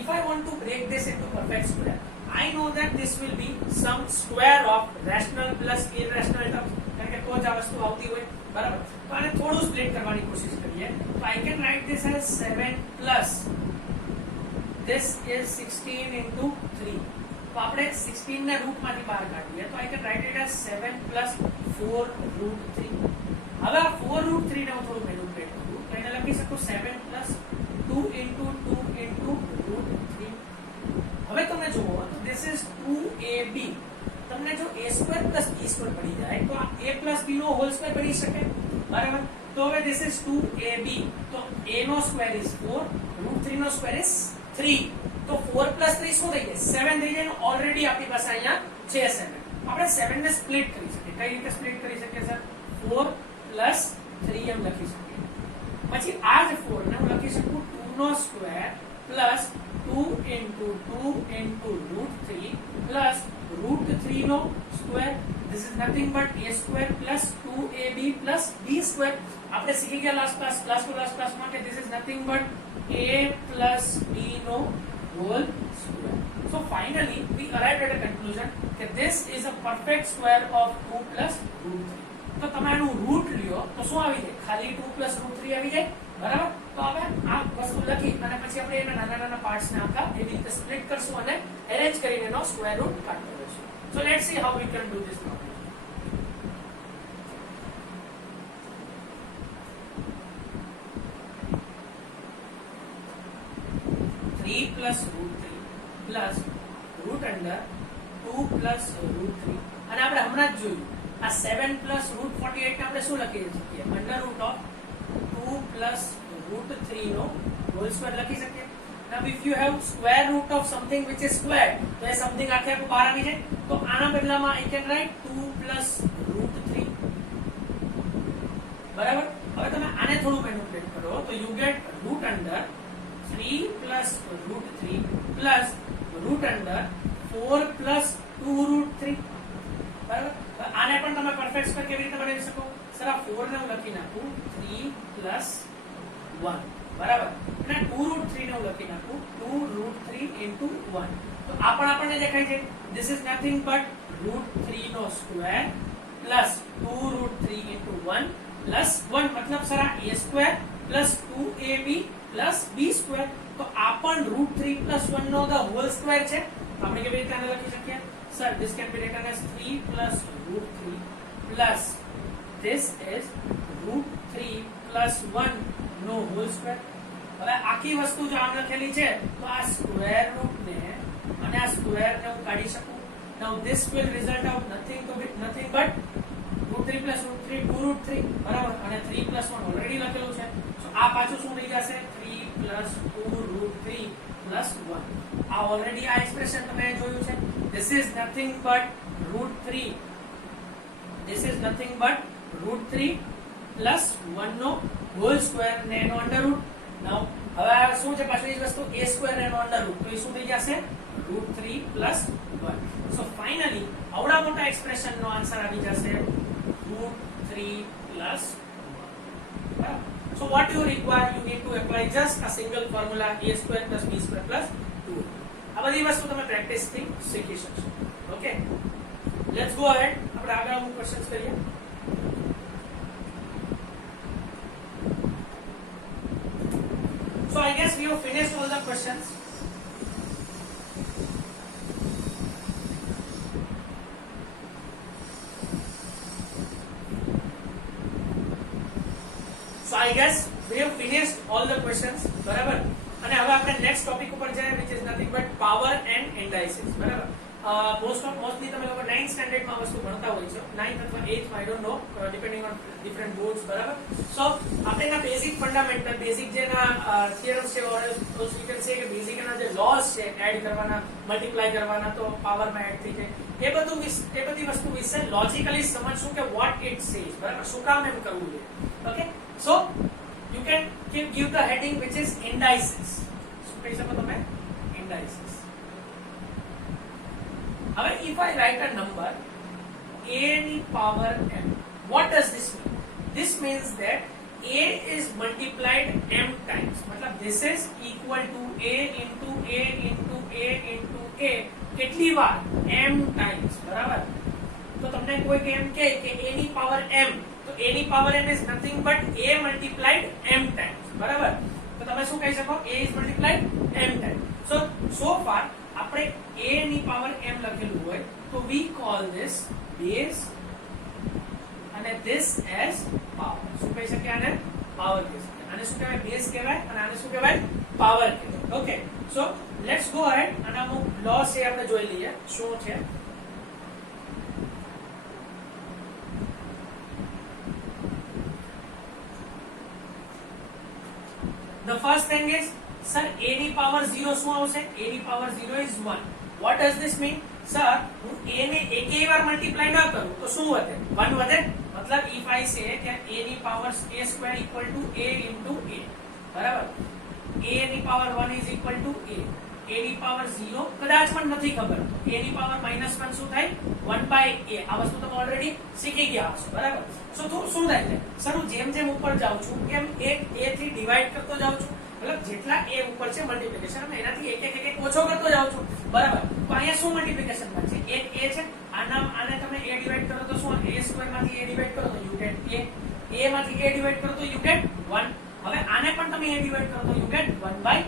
if I want to break this into perfect square I know that this will be some square of rational plus irrational terms. કારણ કે તો જ આ વસ્તુ આવતી હોય બરાબર. તો આને થોડું સ્પ્લિટ કરવાની કોશિશ કરીએ. તો I can write this as 7 plus this is 16 into 3. તો આપણે 16 ને રૂટ માંથી બહાર કાઢીએ તો I can write it as 7 plus 4 root 3. હવે આ 4 root 3 ને હું થોડું મેનિપ્યુલેટ કરું તો એને લખી શકું 7 plus 2 into 2 into root 3. હવે તમે જુઓ તો this is 2ab. તમને જો a square plus b square પડી જાય તો આ a plus b નો હોલ સ્ક્વેર બની શકે બરાબર. તો હવે this is 2ab. તો a નો સ્ક્વેર is 4, root 3 નો સ્ક્વેર is 3. તો 4 plus 3 શું થઈ જાય 7 થઈ જાય. ઓલરેડી આપણી પાસે અહીંયા છે 7. આપણે 7 ને સ્પ્લિટ કરી શકીએ. કઈ રીતે સ્પ્લિટ કરી શકીએ સર? 4 plus 3 એમ લખી શકીએ. પછી આ જ 4 ને હું લખી શકું 2 નો square plus 2 into 2 into root 3 plus root 3 no square. This is nothing but a square plus 2ab plus b square. આપણે શીખી ગયા last class two last class માં કે this is nothing but a plus b no whole square. So finally we arrived at a conclusion that this is a perfect square of 2 plus root 3. તો તમે આનું route લ્યો તો શું આવી જાય? ખાલી 2 plus root 3 આવી જાય બરાબર. તો હવે આ વસ્તુ લખી અને પછી આપણે એના નાના નાના પાર્ટ્સ ને આખા એવી રીતે સ્પ્લિટ કરશું અને અરેન્જ કરીને એનો સ્ક્વેર રૂટ કાઢી લઈશું. So let's see how we can do this problem. plus root 3 plus root under 2 plus root 3 અને આપણે હમણાં જ જોયું આ 7 plus root 48 ને આપણે શું લખી શકીએ? under root of 2 plus root 3 no whole square લખી શકીએ. now if you have square root of something which is squared તો એ something આખે આખું બહાર આવી જાય. તો આના બદલામાં I can write 2 plus root 3 બરાબર. હવે તમે આને થોડું મેનિપ્યુલેટ કરો તો you get root under 3 plus root 3 plus root under 4 plus 2 root 3 બરાબર. આને પણ તમે પરફેક્ટ સ્ક્વેર કેવી રીતે બનાવી શકો? સર આ 4 ને હું લખી નાખું 3 plus 1 બરાબર અને 2 root 3 ને હું લખી નાખું 2 root 3 into 1. તો આ પણ આપણને દેખાય છે this is nothing but root 3 નો square plus 2 root 3 into 1 plus 1 मतलब સર આ a square plus 2ab plus b square. તો આ પણ root 3 plus 1 no the whole square છે. આપણે કેવી રીતે આને લખી શકીએ? Sir this can be written as 3 plus root 3 plus this is root 3 plus 1 no whole square. હવે આખી વસ્તુ જો આમ લખેલી છે તો આ સ્ક્વેર રૂટ ને અને આ સ્ક્વેર ને હું કાઢી શકું. now this will result out nothing but root 3 plus root 3 2 root 3 બરાબર અને 3 plus 1 ઓલરેડી લખેલું છે. so આ પાછું શું થઈ જશે? 3 plus 2 root 3 plus 1. આ ઓલરેડી આ એક્સપ્રેશન તમે જોયું છે. this is nothing but root 3 plus 1 no whole square ને એનો અંડર રૂટ. now હવે આ શું છે? પાછળ એ જ વસ્તુ a square ને એનો અંડર રૂટ. તો એ શું થઈ જશે? root 3 plus 1. so finally આવડા મોટા એક્સપ્રેશન નો આન્સર આવી જશે root 3 plus 1. so what you require? you need to apply just a single formula a square plus b square plus 2. આ બધી વસ્તુ તમે પ્રેક્ટિસ થી શીખી શકશો. Okay let's go ahead. આપણે આગળ અમુક ક્વેશ્ચન્સ કરીએ. so I guess we have finished all the questions. so I guess we have finished all the questions બરાબર. અને હવે આપણે નેક્સ્ટ ટોપિક ઉપર જઈએ which is nothing but power and indices બરાબર. મોસ્ટલી તમે લોકો 9th સ્ટાન્ડર્ડ માં વસ્તુ ભણતા હોય છો 9th અથવા 8th માં I don't know depending on different boards બરાબર. so આપણે એના બેઝિક ફંડામેન્ટલ બેઝિક જેના થિયરમ્સ છે ઓર you can say કે બેઝિક એના જે લોસ છે એડ કરવાના મલ્ટીપ્લાય કરવાના તો પાવર માં એડ થઈ જાય એ બધી વસ્તુ વિશે લોજિકલી સમજશું કે what it says બરાબર. શું કામ એમ કરવું જોઈએ? Okay so you can give the heading which is indices. શું કહી શકો તમે? indices. હવે if I write a number a ની power m, what does this mean? This means that a is multiplied m times. मतलब this is equal to a into a into a into a કેટલી વાર? m times બરાબર. તો તમને કોઈ એમ કહે કે a ની પાવર m, તો a ની power m is nothing but a multiplied m times, બરાબર? તો તમે શું કહી શકો? a is multiplied m times. So far આપણે a ની પાવર m લખેલું હોય તો we call this base અને this as power. શું કહી શકીએ આને? પાવર કહી શકીએ. આને શું કહેવાય? બેઝ કહેવાય અને આને શું કહેવાય? પાવર કહેવાય. Okay, so let's go ahead અને અમુક લો છે આપણે જોઈ લઈએ શું છે. The first thing is, sir, a ની પાવર 0 શું આવશે? a ની power 0 is 1. What does this mean? Sir, હું a ને એકેય વાર મલ્ટીપ્લાય ન કરું તો શું વધે? 1 વધે. મતલબ if I say કે a ની power a square equal to a into a, બરાબર? a ની power 1 is equal to a. a ની પાવર 0 કદાચ મને નથી ખબર. a ની પાવર -1 શું થાય? 1 by a. આ વસ્તુ તમે ઓલરેડી શીખી ગયા હશો, બરાબર? સો તો શું થાય છે? સર હું જેમ જેમ ઉપર જાઉં છું કેમ એક a થી ડિવાઈડ કરતો જાઉં છું, મતલબ જેટલા a ઉપર છે મલ્ટીપ્લિકેશન અમે એનાથી એક ઓછો કરતો જાઉં છું, બરાબર? તો અહીંયા શું મલ્ટીપ્લિકેશન છે? એક a છે, આને તમે a ડિવાઈડ કરો તો શું? a સ્ક્વેર માંથી a ડિવાઈડ કરો તો you get a માંથી a ડિવાઈડ કરો તો you get 1. હવે આને પણ તમે a ડિવાઈડ કરો તો you get 1 by a.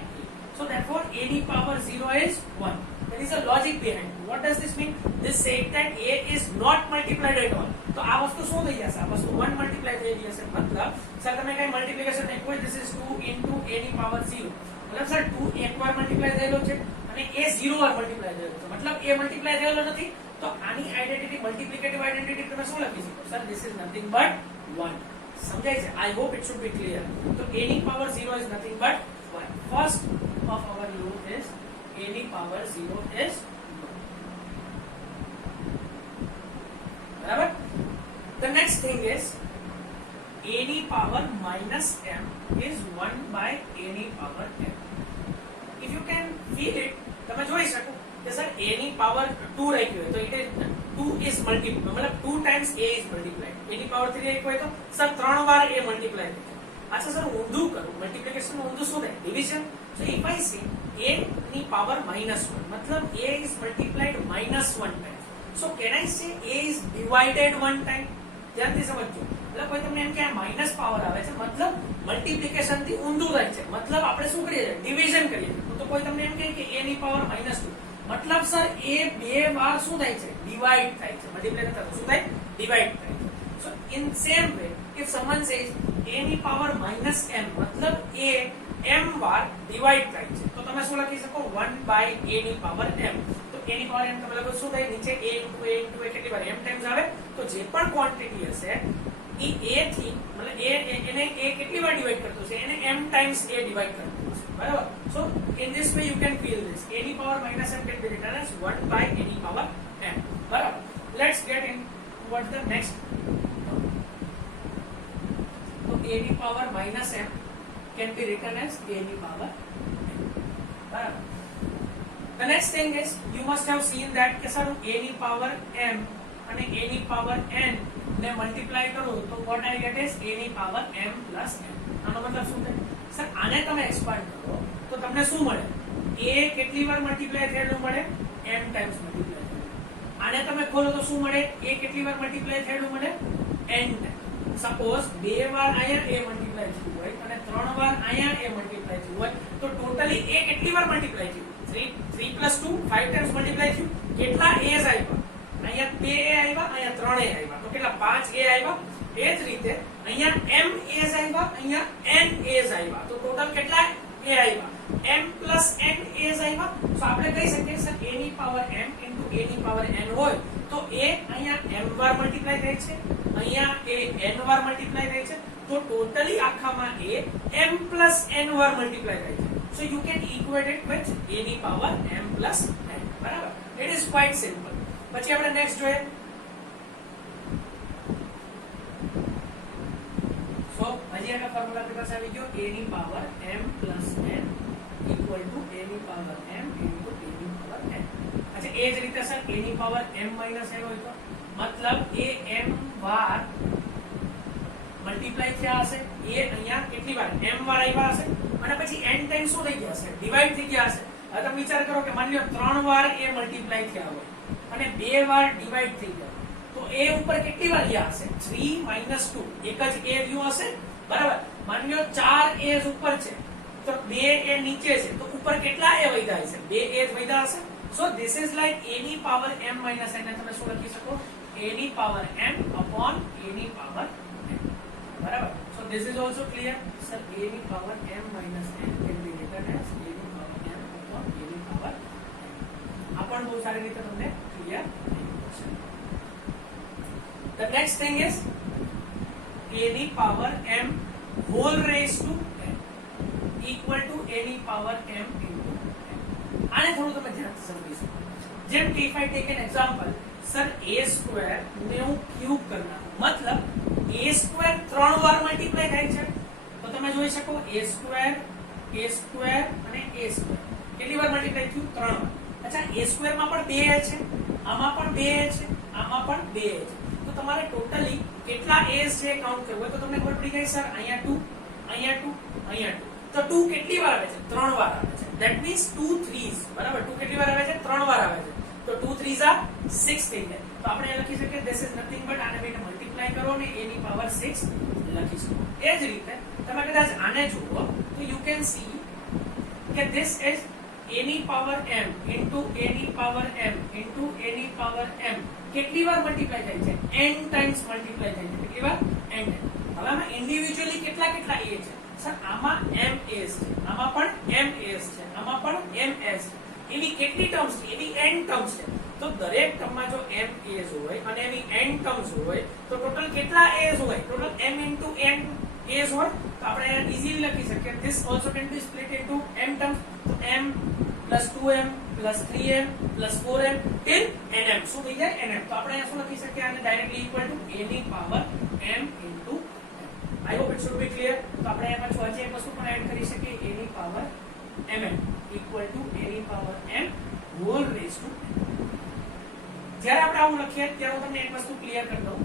So therefore a ની power 0 is 1. There is a logic behind it. What does this mean? This says that a is not multiplied at all. તો આ વસ્તુ શું થઈ જશે? આ વસ્તુ 1 મલ્ટીપ્લાય થઈ જશે. મતલબ સર તમે કઈ મલ્ટીપ્લિકેશન એક હોય, this is 2 into a ની power 0. મતલબ સર 2 એકવાર મલ્ટીપ્લાય થયેલો છે અને a 0 વાર મલ્ટીપ્લાય થયેલો છે. મતલબ a મલ્ટીપ્લાય થયેલો નથી. તો આની આઇડેન્ટિટી, મલ્ટીપ્લિકેટિવ આઇડેન્ટિટી તમે શું લખી શકો? Sir this is nothing but 1. સમજાય છે? I hope it should be clear. તો a ની power 0 is nothing but 1. First of our rule is a ની power 0 is 1. બરાબર? The next thing is a ની power minus m is 1 by a ની power m. If you can feel it, તમે જોઈ શકો કે sir a ની power 2 રાખી હોય તો it is 2 is multiplied, મતલબ 2 times a is multiplied. a ની power 3 રાખી હોય તો સર 3 વાર a મલ્ટીપ્લાય થાય. अच्छा सर ઊંધું કરું, મલ્ટીપ્લિકેશન ઊંધું શું થાય? Division. So if I say a ની પાવર -1, મતલબ a is multiplied -1 times. So can I say a is divided 1 time? ધ્યાનથી સમજજો. એટલે કોઈ તમને એમ કે આ માઈનસ પાવર આવે છે, મતલબ મલ્ટીપ્લિકેશન થી ઊંધું થાય છે. મતલબ આપણે શું કરીએ છીએ? ડિવિઝન કરીએ છીએ. તો કોઈ તમને એમ કહે કે a ની પાવર -2, મતલબ સર a બે વાર શું થાય છે? ડિવાઈડ થાય છે. મલ્ટીપ્લાય કરતા શું થાય? ડિવાઈડ થાય છે. So in same way, if someone says a ની પાવર -m, મતલબ a m વાર ડિવાઈડ થાય છે, તો તમે શું લખી શકો? 1 by a ની પાવર m. તો a ની પાવર m તમે લખો શું થાય? નીચે a into a into a કેટલી વાર m ટાઈમ્સ આવે? તો જે પણ ક્વોન્ટિટી હશે એ a થી, મતલબ એને a કેટલી વાર ડિવાઈડ કરતો છે? એને m ટાઈમ્સ a ડિવાઈડ કરતો છે, બરાબર? So in this way you can feel this. a ની power -m can be written as 1 by a ની પાવર m, બરાબર? Let's get in what the next. So a ની power -m can be written as a ની power m, બરાબર? The next thing is you must have seen that કે sir a ની power m અને a ની power n ને multiply કરું તો what I get is a ની પાવર m plus n. આનો મતલબ શું થાય? સર આને તમે એક્સપાન્ડ કરો તો તમને શું મળે? a કેટલી વાર મલ્ટીપ્લાય થયેલું મળે? m ટાઈમ્સ મલ્ટીપ્લાય થયેલું. આને તમે ખોલો તો શું મળે? a કેટલી વાર મલ્ટીપ્લાય થયેલું મળે? n times. સપોઝ બે વાર અહીંયા a મલ્ટીપ્લાય થયું હોય અને 3 વાર અહીંયા a મલ્ટીપ્લાય થયું હોય તો ટોટલી a કેટલી વાર મલ્ટીપ્લાય થયું? 3 plus 2 5 ટાઈમ્સ મલ્ટીપ્લાય થયું. કેટલા a's આવ્યા? અહીંયા 2a આવ્યા, અહીંયા 3a આવ્યા, તો કેટલા? 5a આવ્યા. એ જ રીતે અહીંયા m a's આવ્યા, અહીંયા n a's આવ્યા, તો ટોટલ કેટલા a આવ્યા? m plus n a's આવ્યા. તો આપણે કહી શકીએ સર a ની પાવર m into a ની પાવર n હોય તો a અહીંયા m વાર મલ્ટીપ્લાય થાય છે, અહીંયા a n વાર મલ્ટીપ્લાય થાય છે, તો ટોટલી આખામાં a m plus n વાર મલ્ટીપ્લાય થાય છે. So you can equate it with a ની પાવર m plus n, બરાબર? It is quite simple. પછી આપણે નેક્સ્ટ જોઈએ. So હજી આનો ફોર્મ્યુલા આપણી પાસે આવી ગયો. a ની power m plus n equal to a ની પાવર m into a ની પાવર n. अच्छा એ જ રીતે સર a ની પાવર m minus n હોય તો મતલબ a m વાર મલ્ટીપ્લાય થયા હશે. a અહીંયા કેટલી વાર? m વાર આવ્યા હશે અને પછી n ટાઈમ શું થઈ ગયા હશે? ડિવાઈડ થઈ ગયા હશે. હવે તમે વિચાર કરો કે માની લો 3 વાર a મલ્ટીપ્લાય થયા હોય અને 2 વાર ડિવાઈડ થઈ ગયા, તો a ઉપર કેટલી વાર ગયા હશે 3 - 2 એક જ a ગયું હશે બરાબર. માની લો 4 a ઉપર છે તો 2 a નીચે છે તો ઉપર કેટલા a વધ્યા હશે 2 a જ વધ્યા હશે. સો ધીસ ઇઝ લાઈક a ની પાવર m - n ને તમે શું લખી શકો a ની પાવર m upon a ની પાવર n બરાબર. સો this is also clear sir. a ની power m - n can be written as a ની પાવર m upon a ની પાવર n. આ પણ બહુ સારી રીતે તમને ક્લિયર થઈ જશે. The next thing is a ની power m whole raised to n equal to a ની પાવર m into n. આને થોડું તમે ધ્યાનથી સમજી શકો. જેમ કે if I take an example, sir a square ને હું ક્યુબ કરી નાખું મતલબ a સ્ક્વેર 3 વાર મલ્ટીપ્લાય થાય છે તો તમે જોઈ શકો a સ્ક્વેર અને a સ્ક્વેર કેટલી વાર મલ્ટીપ્લાય થયું 3 વાર. અચ્છા a સ્ક્વેર માં પણ 2 a છે આમાં પણ 2 a છે આમાં પણ 2 a છે તો તમારે ટોટલી કેટલા a's છે કાઉન્ટ કરવું હોય તો તમને ખબર પડી જાય સર અહીંયા 2 અહીંયા 2 અહીંયા 2 તો 2 કેટલી વાર આવે છે 3 વાર આવે છે. ધેટ મીન્સ 2 3s બરાબર. 2 કેટલી વાર આવે છે 3 વાર આવે છે તો 2 3s are 6 થઈ જાય. તો આપણે લખી શકીએ this is nothing but આને બેને મલ્ટીપ્લાય કરો ને a ની પાવર 6 લખી શકો. એ જ રીતે તમે કદાચ આને જુઓ તો you can see કે this is a ની પાવર m into a ની પાવર m into a ની પાવર m કેટલી વાર મલ્ટીપ્લાય થાય છે n ટાઈમ્સ મલ્ટીપ્લાય થાય છે. કેટલી વાર n. હવે આમાં ઇન્ડિવિડ્યુઅલી કેટલા કેટલા a છે સર આમાં m a's છે આમાં પણ m a's છે આમાં પણ m a's છે. એવી કેટલી ટર્મ્સ છે એવી n ટર્મ્સ છે તો દરેક ટર્મમાં જો m a's હોય અને એવી n ટર્મ્સ હોય તો ટોટલ કેટલા a's હોય total m into n a's હોય તો આપણે ઈઝીલી લખી શકીએ this also can be split into m terms તો m plus 2m plus 3m plus 4m till nm શું થઈ જાય nm. તો આપણે શું લખી શકીએ આને ડાયરેક્ટલી ઇક્વલ ટુ a ની power m into m. I hope it should be clear. તો આપણે એમાં હજી એક વસ્તુ પણ એડ કરી શકીએ a ની power mn equal to a ની power m whole raised to n. જ્યારે આપણે આવું લખીએ ત્યારે હું તમને એક વસ્તુ ક્લિયર કરી દઉં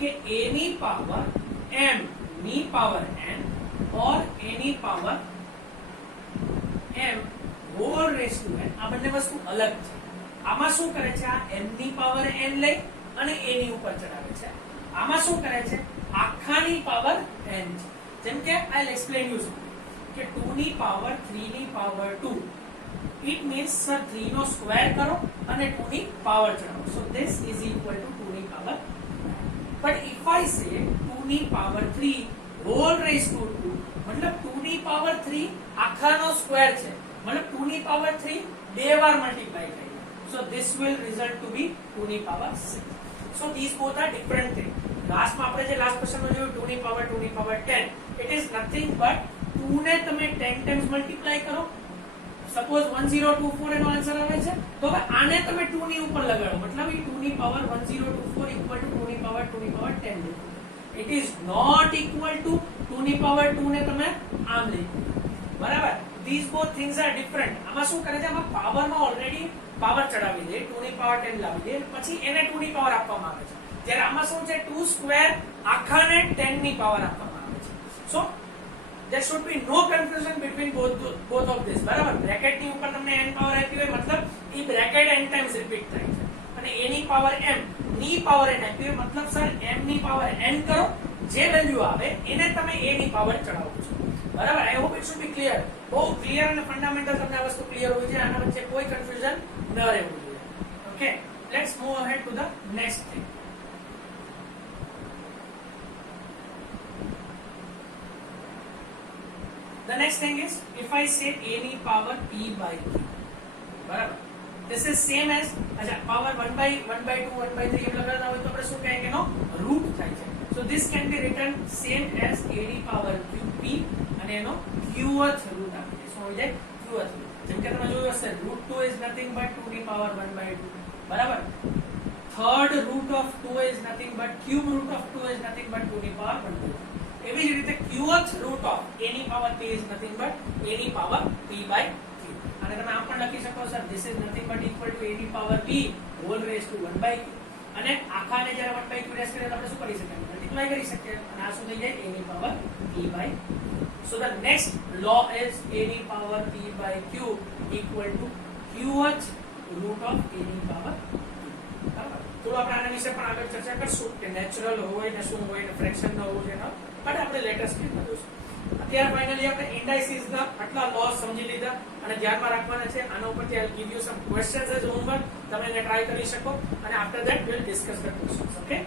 કે a ની પાવર m ની પાવર n or a ની power m whole raised to n આ બંને વસ્તુ અલગ છે. આમાં શું કરે છે આ m ની પાવર n લઈ અને a ની ઉપર ચડાવે છે. આમાં શું કરે છે આખાની પાવર n છે. જેમ કે I'll explain you કે 2 ની પાવર 3 ની પાવર 2 it means sir 3 નો સ્ક્વેર કરો અને 2 ની પાવર ચડાવો. so this is equal to 2 ની power. but if I say 2 ની પાવર 3 whole raised to 2 मतलब 2 ની પાવર 3 આખાનો સ્ક્વેર છે मतलब 2 ની પાવર 3 બે વાર મલ્ટીપ્લાય થાય. so this will result to be 2 ની power 6. so these both are different things. Last માં આપણે જે લાસ્ટ ક્વેશ્ચન માં જોયું 2 ની power 10 it is nothing but 2 ને તમે 10 times મલ્ટીપ્લાય કરો સપોઝ 1024 એનો આન્સર આવે છે તો હવે આને તમે 2 ની ઉપર લગાડો મતલબ એ 2 ની પાવર 1024 ઇક્વલ ટુ 2 ની power 10. it is not equal to 2 ની પાવર 2 ને તમે આમ લખો બરાબર. these both things are different. આમાં શું કરે છે આમાં પાવર માં ઓલરેડી પાવર ચડાવી દે 2 ની પાવર 10 લાવી દે પછી એને 2 ની પાવર આપવામાં આવે છે. જ્યારે આમાં શું છે 2 સ્ક્વેર આખાને 10 ની પાવર આપવામાં આવે છે. so there should be no confusion between both of this બરાબર. બ્રેકેટ ની ઉપર તમને n પાવર આપી હોય મતલબ એ બ્રેકેટ n ટાઈમ્સ રિપીટ થાય છે અને a ની પાવર m ની પાવર n આપી હોય મતલબ સર m ની પાવર n કરો જે વેલ્યુ આવે એને તમે a ની પાવર ચડાવો છો બરાબર. I hope it should be clear. બહુ ક્લિયર અને ફંડામેન્ટલ તમને આ વસ્તુ ક્લિયર હોવી જોઈએ. આના વચ્ચે કોઈ કન્ફ્યુઝન ન રહેવું જોઈએ. Okay let's move ahead to the next thing. The next thing is if I say a ની power p by q બરાબર. this is same as અચ્છા power 1 by 2 1 by 3 એમ લગાડતા હોય તો આપણે શું કહીએ કે એનો રૂટ થાય છે. so this can be written same as a ની power qp અને એનો qth રૂટ આપીએ. શું હોય જાય qth રૂટ. જેમ કે તમે જોયું હશે √2 is nothing but 2 ની power 1 by 2 બરાબર. third root of 2 is nothing but cube root of 2 is nothing but 2 ની power 1 by 2. એવી જ રીતે qth root of a ની power p is nothing but a ની પાવર p by q. અને તમે આમ પણ લખી શકો sir this is nothing but equal to a ની power p whole raised to 1 by q. અને આખાને જ્યારે 1 by q રેસ કરીએ તો આપણે શું કરી શકીએ મલ્ટીપ્લાય કરી શકીએ અને આ શું થઈ જાય a ની power p by q. so the next law is a ની power p by q equal to qth root of a ની પાવર q. થોડું આપણે આના વિશે પણ આગળ ચર્ચા કરશું કે નેચરલ હોય ને શું હોય ને ફ્રેક્શન ન હોવું જોઈએ બટ આપણે લેટેસ્ટ સ્ટેજમાં જોઈશું. અત્યારે ફાઇનલી આપણે ઇન્ડાઇસીસના આટલા લોસ સમજી લીધા અને ધ્યાનમાં રાખવાના છે. આના ઉપરથી આઈ give you some questions as homework, તમે એને ટ્રાય કરી શકો અને after that we will discuss the questions. Okay.